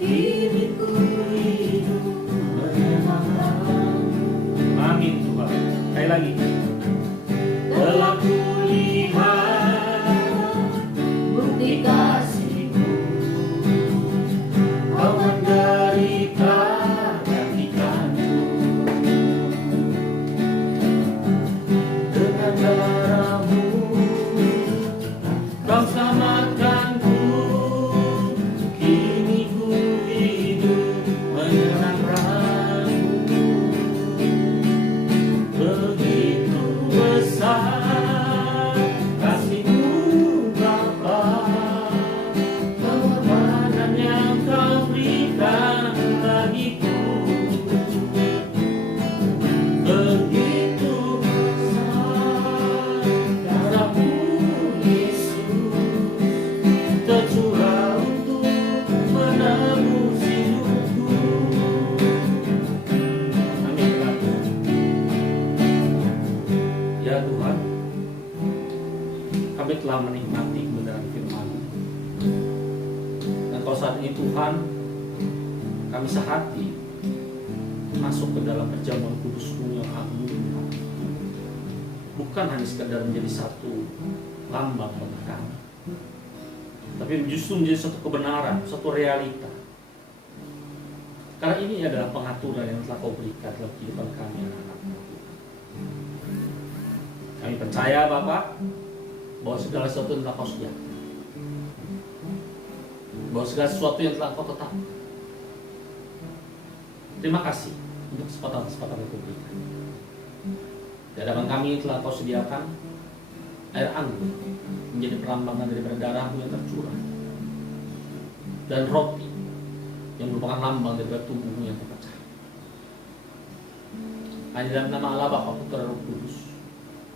kini ku hidup mengenang. Amin Tuhan. Sekali lagi. Telah kulihat bukti kasih-Mu, Kau menderita gantikanku, dengan darah-Mu Kau selamatkanku, kini ku hidup mengenang. Begitu besar kasih-Mu Bapa, pengorbanan yang Kau berikan bagiku. Begitu besar darah-Mu Yesus, tercurah untuk menebus hidupku. Amin. Ya Tuhan, kami telah menikmati kebenaran firman-Mu. Dan kalau saat ini Tuhan, kami sehati masuk ke dalam perjamuan kudus-Mu yang agung, bukan hanya sekadar menjadi satu lambang bagi kami, tapi justru menjadi satu kebenaran, satu realita. Karena ini adalah pengaturan yang telah Kau berikan dalam kehidupan kami anak-anak-Mu. Kami percaya Bapa bahwa segala sesuatu telah Kau sediakan. bahwa segala sesuatu yang telah kau tetapkan. Terima kasih untuk kesempatan-kesempatan yang kau berikan. Di hadapan kami telah kau sediakan air anggur menjadi perambangan daripada darahmu yang tercurah, dan roti yang merupakan lambang daripada tubuhmu yang terpecah. Hanya dalam nama Allah Bapa, Putra dan Roh Kudus,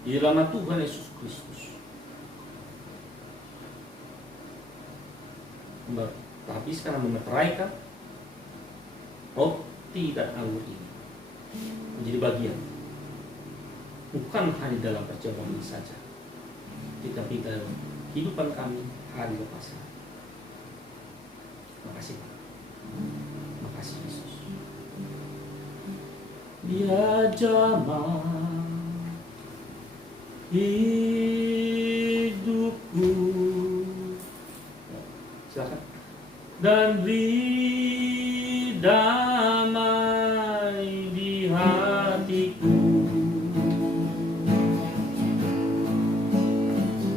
di dalam nama Tuhan Yesus Kristus. Habis karena memeteraikan roti dan anggur ini menjadi bagian, bukan hanya dalam perjamuan ini saja, tetapi dalam kehidupan kami hari lepas hari. Terima kasih Pak. Terima kasih Yesus. Dia jamah hidupku, silakan, dan beri damai di hatiku.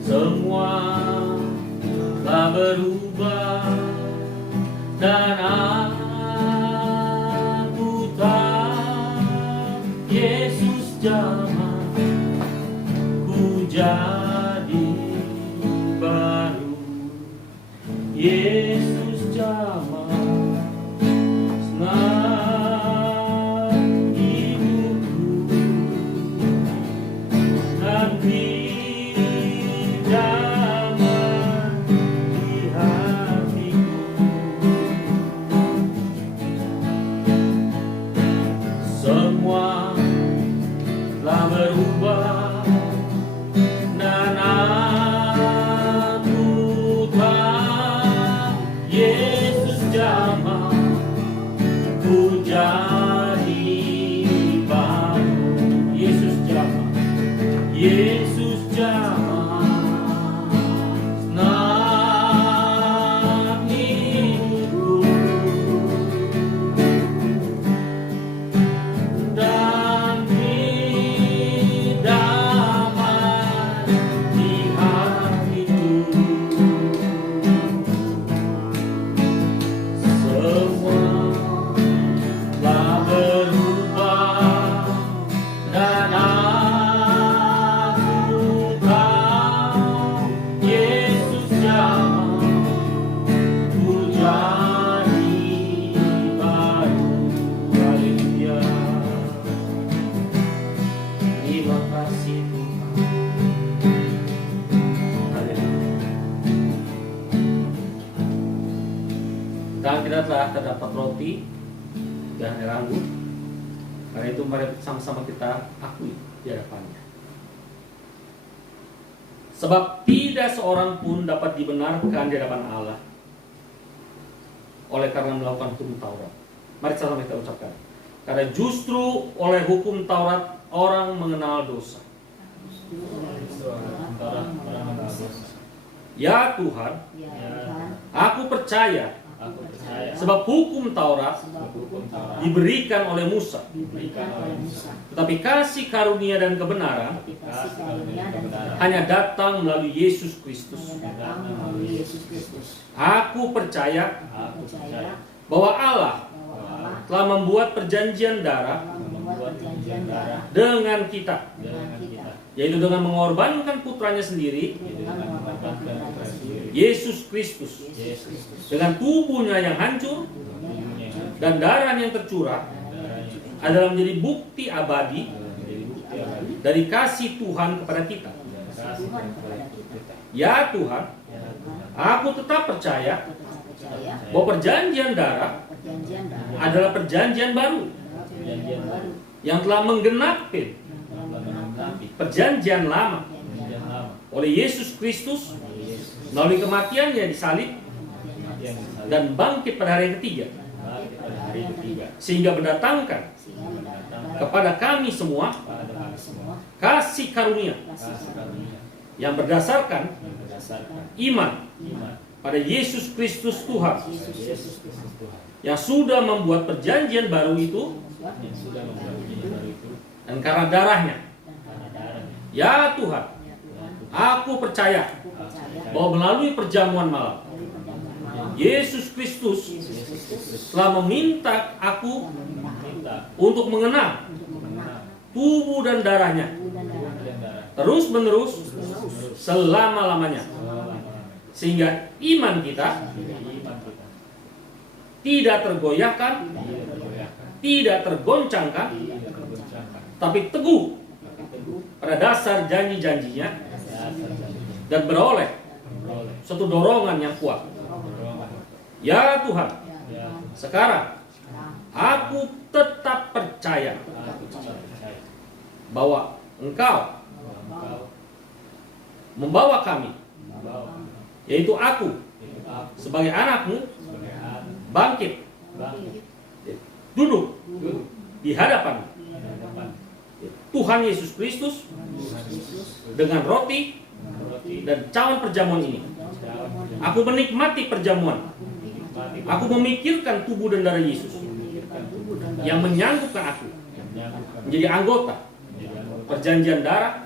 Semua telah berubah dan aku tahu Yesus jamah ku jadi baru. Yesus jamah senang hidupku, dan beri damai di hatiku. Semua telah berubah dan aku tahu Yesus jamah ku jadi baru. Yesus jamah, Yesus jamah senang hidupku, dan beri damai di hatiku. Semua telah berubah dan aku tahu Yesus jamah ku jadi baru. Haleluya. Terima kasih Tuhan. Haleluya. Dan kita telah terdapat roti dan air anggur. Karena itu mari sama-sama kita akui di hadapannya. Sebab tidak seorang pun dapat dibenarkan di hadapan Allah oleh karena melakukan hukum Taurat. Mari sama kita ucapkan. Karena justru oleh hukum Taurat orang mengenal dosa. Ya Tuhan, aku percaya sebab hukum Taurat diberikan oleh Musa, tetapi kasih karunia dan kebenaran hanya datang melalui Yesus Kristus. Aku percaya bahwa Allah telah membuat perjanjian darah dengan kita, yaitu dengan mengorbankan putranya sendiri, Yesus Kristus, dengan tubuhnya yang hancur dan darahnya yang tercurah adalah menjadi bukti abadi dari kasih Tuhan kepada kita. Ya Tuhan, aku tetap percaya bahwa perjanjian darah adalah perjanjian baru yang telah menggenapi perjanjian lama oleh Yesus Kristus melalui kematiannya di salib dan bangkit pada hari yang ketiga, sehingga mendatangkan kepada kami semua kasih karunia yang berdasarkan iman pada Yesus Kristus Tuhan, yang sudah membuat perjanjian baru itu, dan karena darahnya. Ya Tuhan, aku percaya bahwa melalui perjamuan malam Yesus Kristus Yesus Kristus telah meminta aku meminta untuk mengenal untuk mengenal tubuh dan darahnya tubuh dan darah terus menerus terus selama-lamanya, sehingga iman kita tidak tergoyahkan, tidak tergoncangkan, tapi teguh pada dasar janji-janjinya dan beroleh suatu dorongan yang kuat. Ya Tuhan, sekarang aku tetap percaya bahwa Engkau membawa kami, yaitu aku sebagai anak-Mu, bangkit, duduk di hadapan Tuhan Yesus Kristus dengan roti dan cawan perjamuan ini. Aku menikmati perjamuan. Aku memikirkan tubuh dan darah Yesus yang menyanggupkan aku menjadi anggota perjanjian darah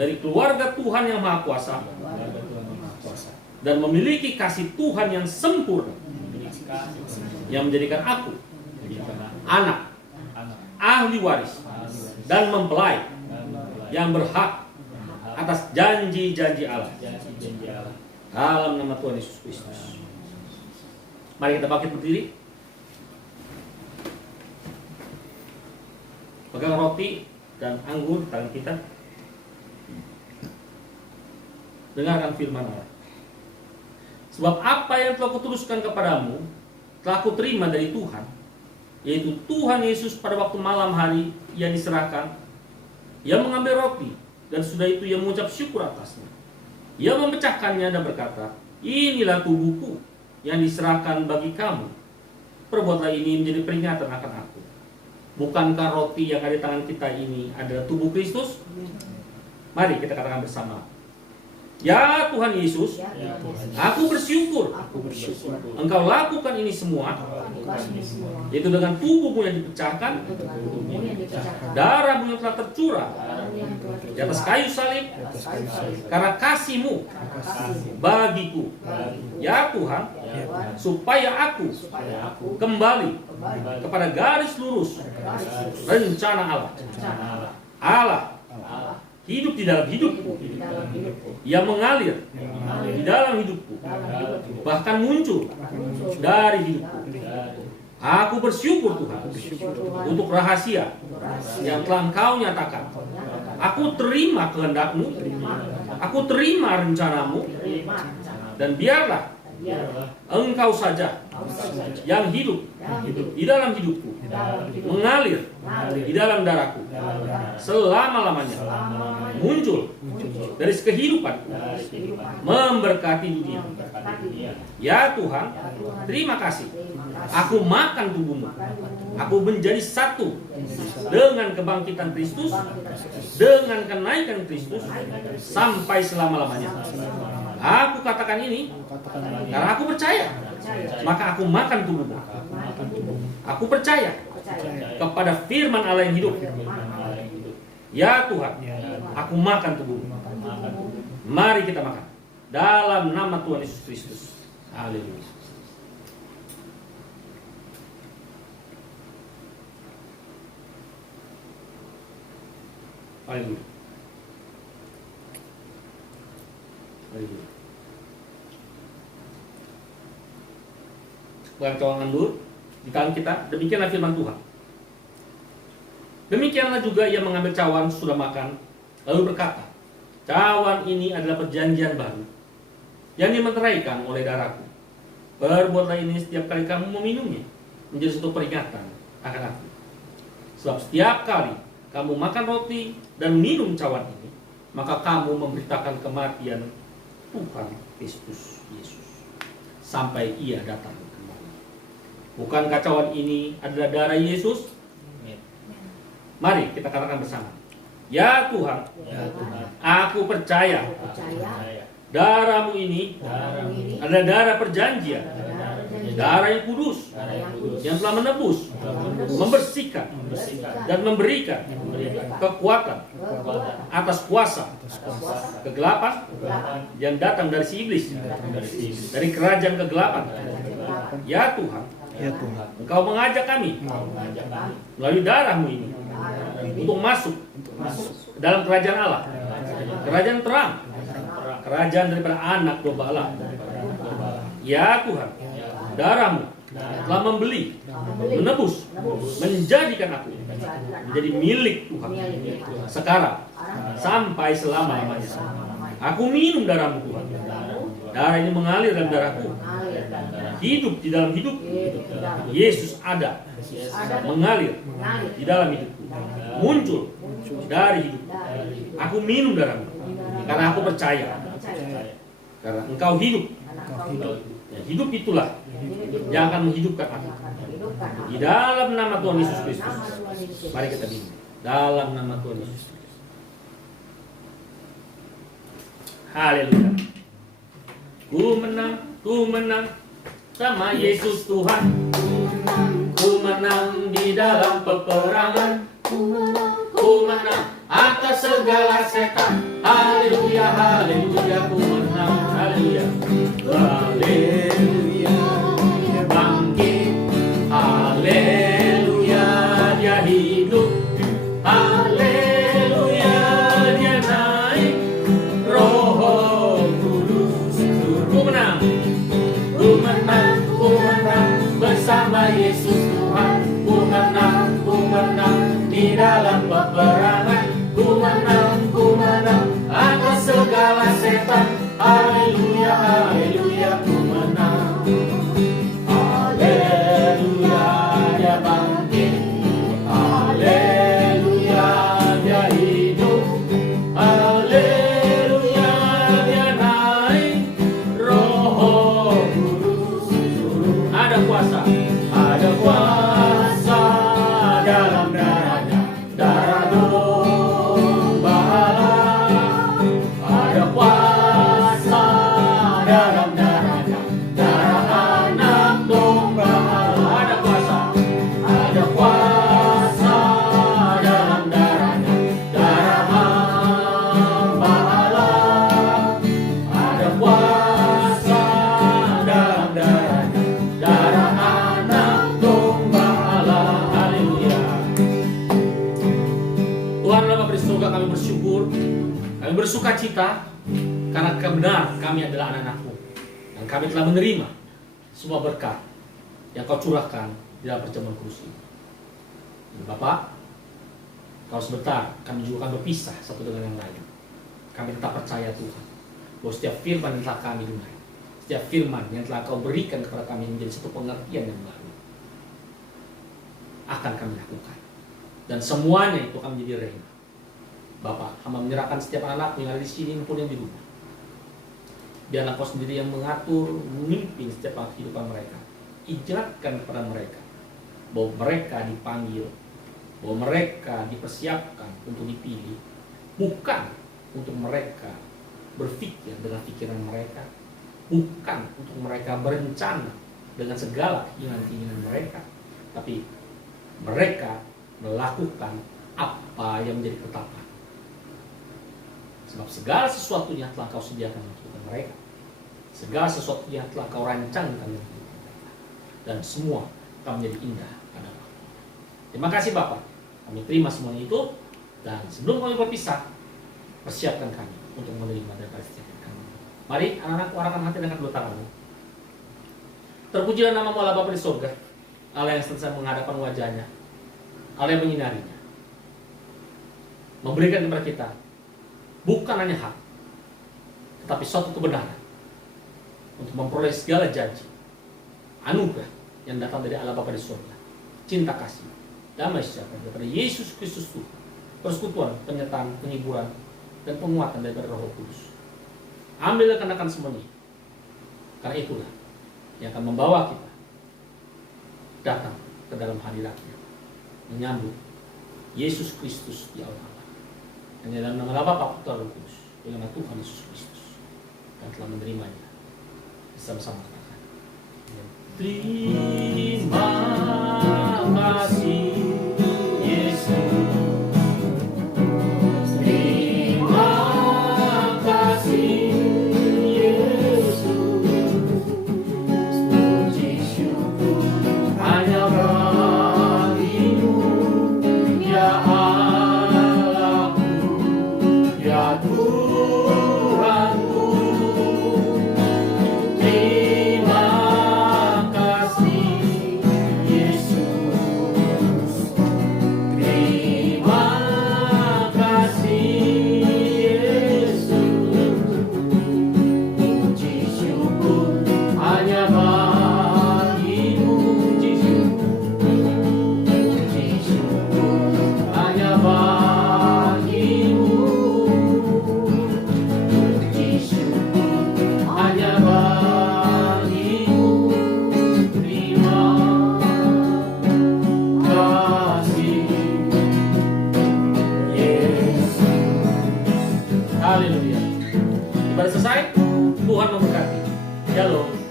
dari keluarga Tuhan yang Maha Kuasa dan memiliki kasih Tuhan yang sempurna yang menjadikan aku anak, ahli waris dan mempelai yang berhak atas janji-janji Allah dalam nama Tuhan Yesus Kristus. Mari kita bangkit berdiri. Pegang roti dan anggur di tangan kita. Dengarkan firman Allah. Sebab apa yang telah kuteruskan kepadamu telah kuterima dari Tuhan, yaitu Tuhan Yesus pada waktu malam hari ia diserahkan, ia mengambil roti dan sudah itu ia mengucap syukur atasnya. Ia memecahkannya dan berkata, inilah tubuhku yang diserahkan bagi kamu. Perbuatlah ini menjadi peringatan akan aku. Bukankah roti yang ada di tangan kita ini adalah tubuh Kristus? Mari kita katakan bersama. Ya Tuhan Yesus, aku bersyukur Engkau lakukan ini semua, yaitu dengan tubuhmu yang dipecahkan, darahmu yang telah tercurah di atas kayu salib, karena kasih-Mu bagiku. Ya Tuhan, supaya aku kembali kepada garis lurus rencana Allah. Allah hidup di dalam hidupku, yang mengalir di dalam hidupku, bahkan muncul dari hidupku. Aku bersyukur Tuhan untuk rahasia yang telah Engkau nyatakan. Aku terima kehendak-Mu, aku terima rencana-Mu, dan biarlah Engkau saja yang hidup di dalam hidupku, mengalir di dalam darahku selama-lamanya, muncul dari kehidupan, memberkati dunia. Ya Tuhan, terima kasih. Aku makan tubuh-Mu, aku menjadi satu dengan kebangkitan Kristus, dengan kenaikan Kristus sampai selama-lamanya. Aku katakan ini karena aku percaya, maka aku makan tubuh-Mu. Aku percaya kepada firman Allah yang hidup. Ya Tuhan, aku makan tubuh-Mu. Mari kita makan dalam nama Tuhan Yesus Kristus. Haleluya. Haleluya. Haleluya. Pegang cawan anggur di tangan kita. Demikianlah firman Tuhan. Demikianlah juga ia mengambil cawan sudah makan, lalu berkata, cawan ini adalah perjanjian baru yang dimeteraikan oleh darahku. Perbuatlah ini setiap kali kamu meminumnya, menjadi suatu peringatan akan aku. Sebab setiap kali kamu makan roti dan minum cawan ini, maka kamu memberitakan kematian Tuhan Kristus Yesus sampai ia datang kembali. Bukankah cawan ini adalah darah Yesus? Mari kita katakan bersama. Ya Tuhan, aku percaya darah-Mu ini adalah darah perjanjian Darah yang kudus yang telah menebus, membersihkan, dan memberikan kekuatan atas kuasa kegelapan yang datang dari si iblis, dari kerajaan kegelapan. Ya Tuhan, Engkau mengajak kami melalui darah-Mu ini untuk masuk ke dalam kerajaan Allah, kerajaan terang, kerajaan daripada anak domba Allah. Ya Tuhan, darah-Mu telah membeli, menebus, menjadikan aku menjadi milik Tuhan sekarang sampai selama-lamanya. Aku minum darah-Mu Tuhan. Darah ini mengalir dalam darahku, hidup di dalam hidupku. Yesus ada, mengalir di dalam hidupku, muncul dari hidupku. Aku minum darah-Mu karena aku percaya, karena Engkau hidup. Ya, hidup itulah yang akan menghidupkan aku. Di dalam nama Tuhan Yesus Kristus, mari kita bimbing. Dalam nama Tuhan Yesus Kristus. Haleluya. Ku menang sama Yesus Tuhan. Ku menang di dalam peperangan. Ku menang atas segala setan. Haleluya, haleluya, ku menang. Haleluya, haleluya, dia bangkit. Haleluya, dia hidup. Haleluya, dia naik. Roh Kudus turun. Ku menang bersama Yesus Tuhan. Ku menang di dalam peperangan. Ku menang atas segala setan. Haleluya, haleluya, ku menang. Haleluya, dia bangkit. Haleluya, dia hidup. Haleluya, dia naik. Roh Kudus turun. Ada kuasa dalam darahnya, darah domba Allah. Ada kuasa dalam darahnya, darah anak domba Allah. Ada kuasa dalam darahnya, darah hamba Allah. Ada kuasa dalam darahnya, darah anak domba Allah. Haleluya. Tuhan Bapa di surga, kami bersyukur, kami bersuka cita karena benar kami adalah anak-anak-Mu dan kami telah menerima semua berkat yang Kau curahkan di dalam perjamuan kudus ini. Bapak, kalau sebentar kami juga akan berpisah satu dengan yang lain. Kami tetap percaya Tuhan bahwa setiap firman yang telah kami dengar, setiap firman yang telah Kau berikan kepada kami menjadi satu pengertian yang baru, akan kami lakukan. Dan semuanya itu akan menjadi rema. Bapak, hamba menyerahkan setiap anak yang ada di sini maupun yang di rumah. Biarlah Kau sendiri yang mengatur, memimpin setiap kehidupan mereka. Izinkan kepada mereka bahwa mereka dipanggil, bahwa mereka dipersiapkan untuk dipilih, bukan untuk mereka berpikir dengan pikiran mereka, bukan untuk mereka berencana dengan segala keinginan-keinginan mereka, tapi mereka melakukan apa yang menjadi ketetapan. Sebab segala sesuatunya telah Kau sediakan untuk mereka. Segala sesuatunya telah Kau rancangkan untuk mereka. Dan semua akan menjadi indah pada waktu. Terima kasih Bapak. Kami terima semuanya itu. Dan sebelum kami berpisah, persiapkan kami untuk menerima daripada setiap kami. Mari anak-anak, warahkan hati dengan kedua tanganmu. Terpujilah nama-Mu Allah Bapa di surga, Allah yang senantiasa menghadapkan wajahnya, Allah yang menyinarinya, memberikan kepada kita bukan hanya hak, tetapi suatu kebenaran untuk memperoleh segala janji, anugerah yang datang dari Allah Bapa di surga, cinta kasih, damai sejahtera daripada Yesus Kristus Tuhan, persekutuan, penyertaan, penghiburan, dan penguatan daripada Roh Kudus. Ambillah kenakan semuanya, karena itulah yang akan membawa kita datang ke dalam hadirat-Nya, menyambut Yesus Kristus di Allah. Dan dalam nama Bapa, Putra, Roh Kudus, dalam nama Tuhan Yesus Kristus, dan telah menerimanya bersama-sama katakan. Terima kasih Yesus. Terima kasih Yesus. Puji syukur hanya bagimu, ya Allahku, ya Tuhanku. Terima kasih Yesus. Terima kasih Yesus. Puji syukur hanya bagimu. Puji syukur hanya bagimu. Puji syukur hanya bagimu. Terima kasih Yesus. Haleluya. Ibadah selesai. Tuhan memberkati. Shalom.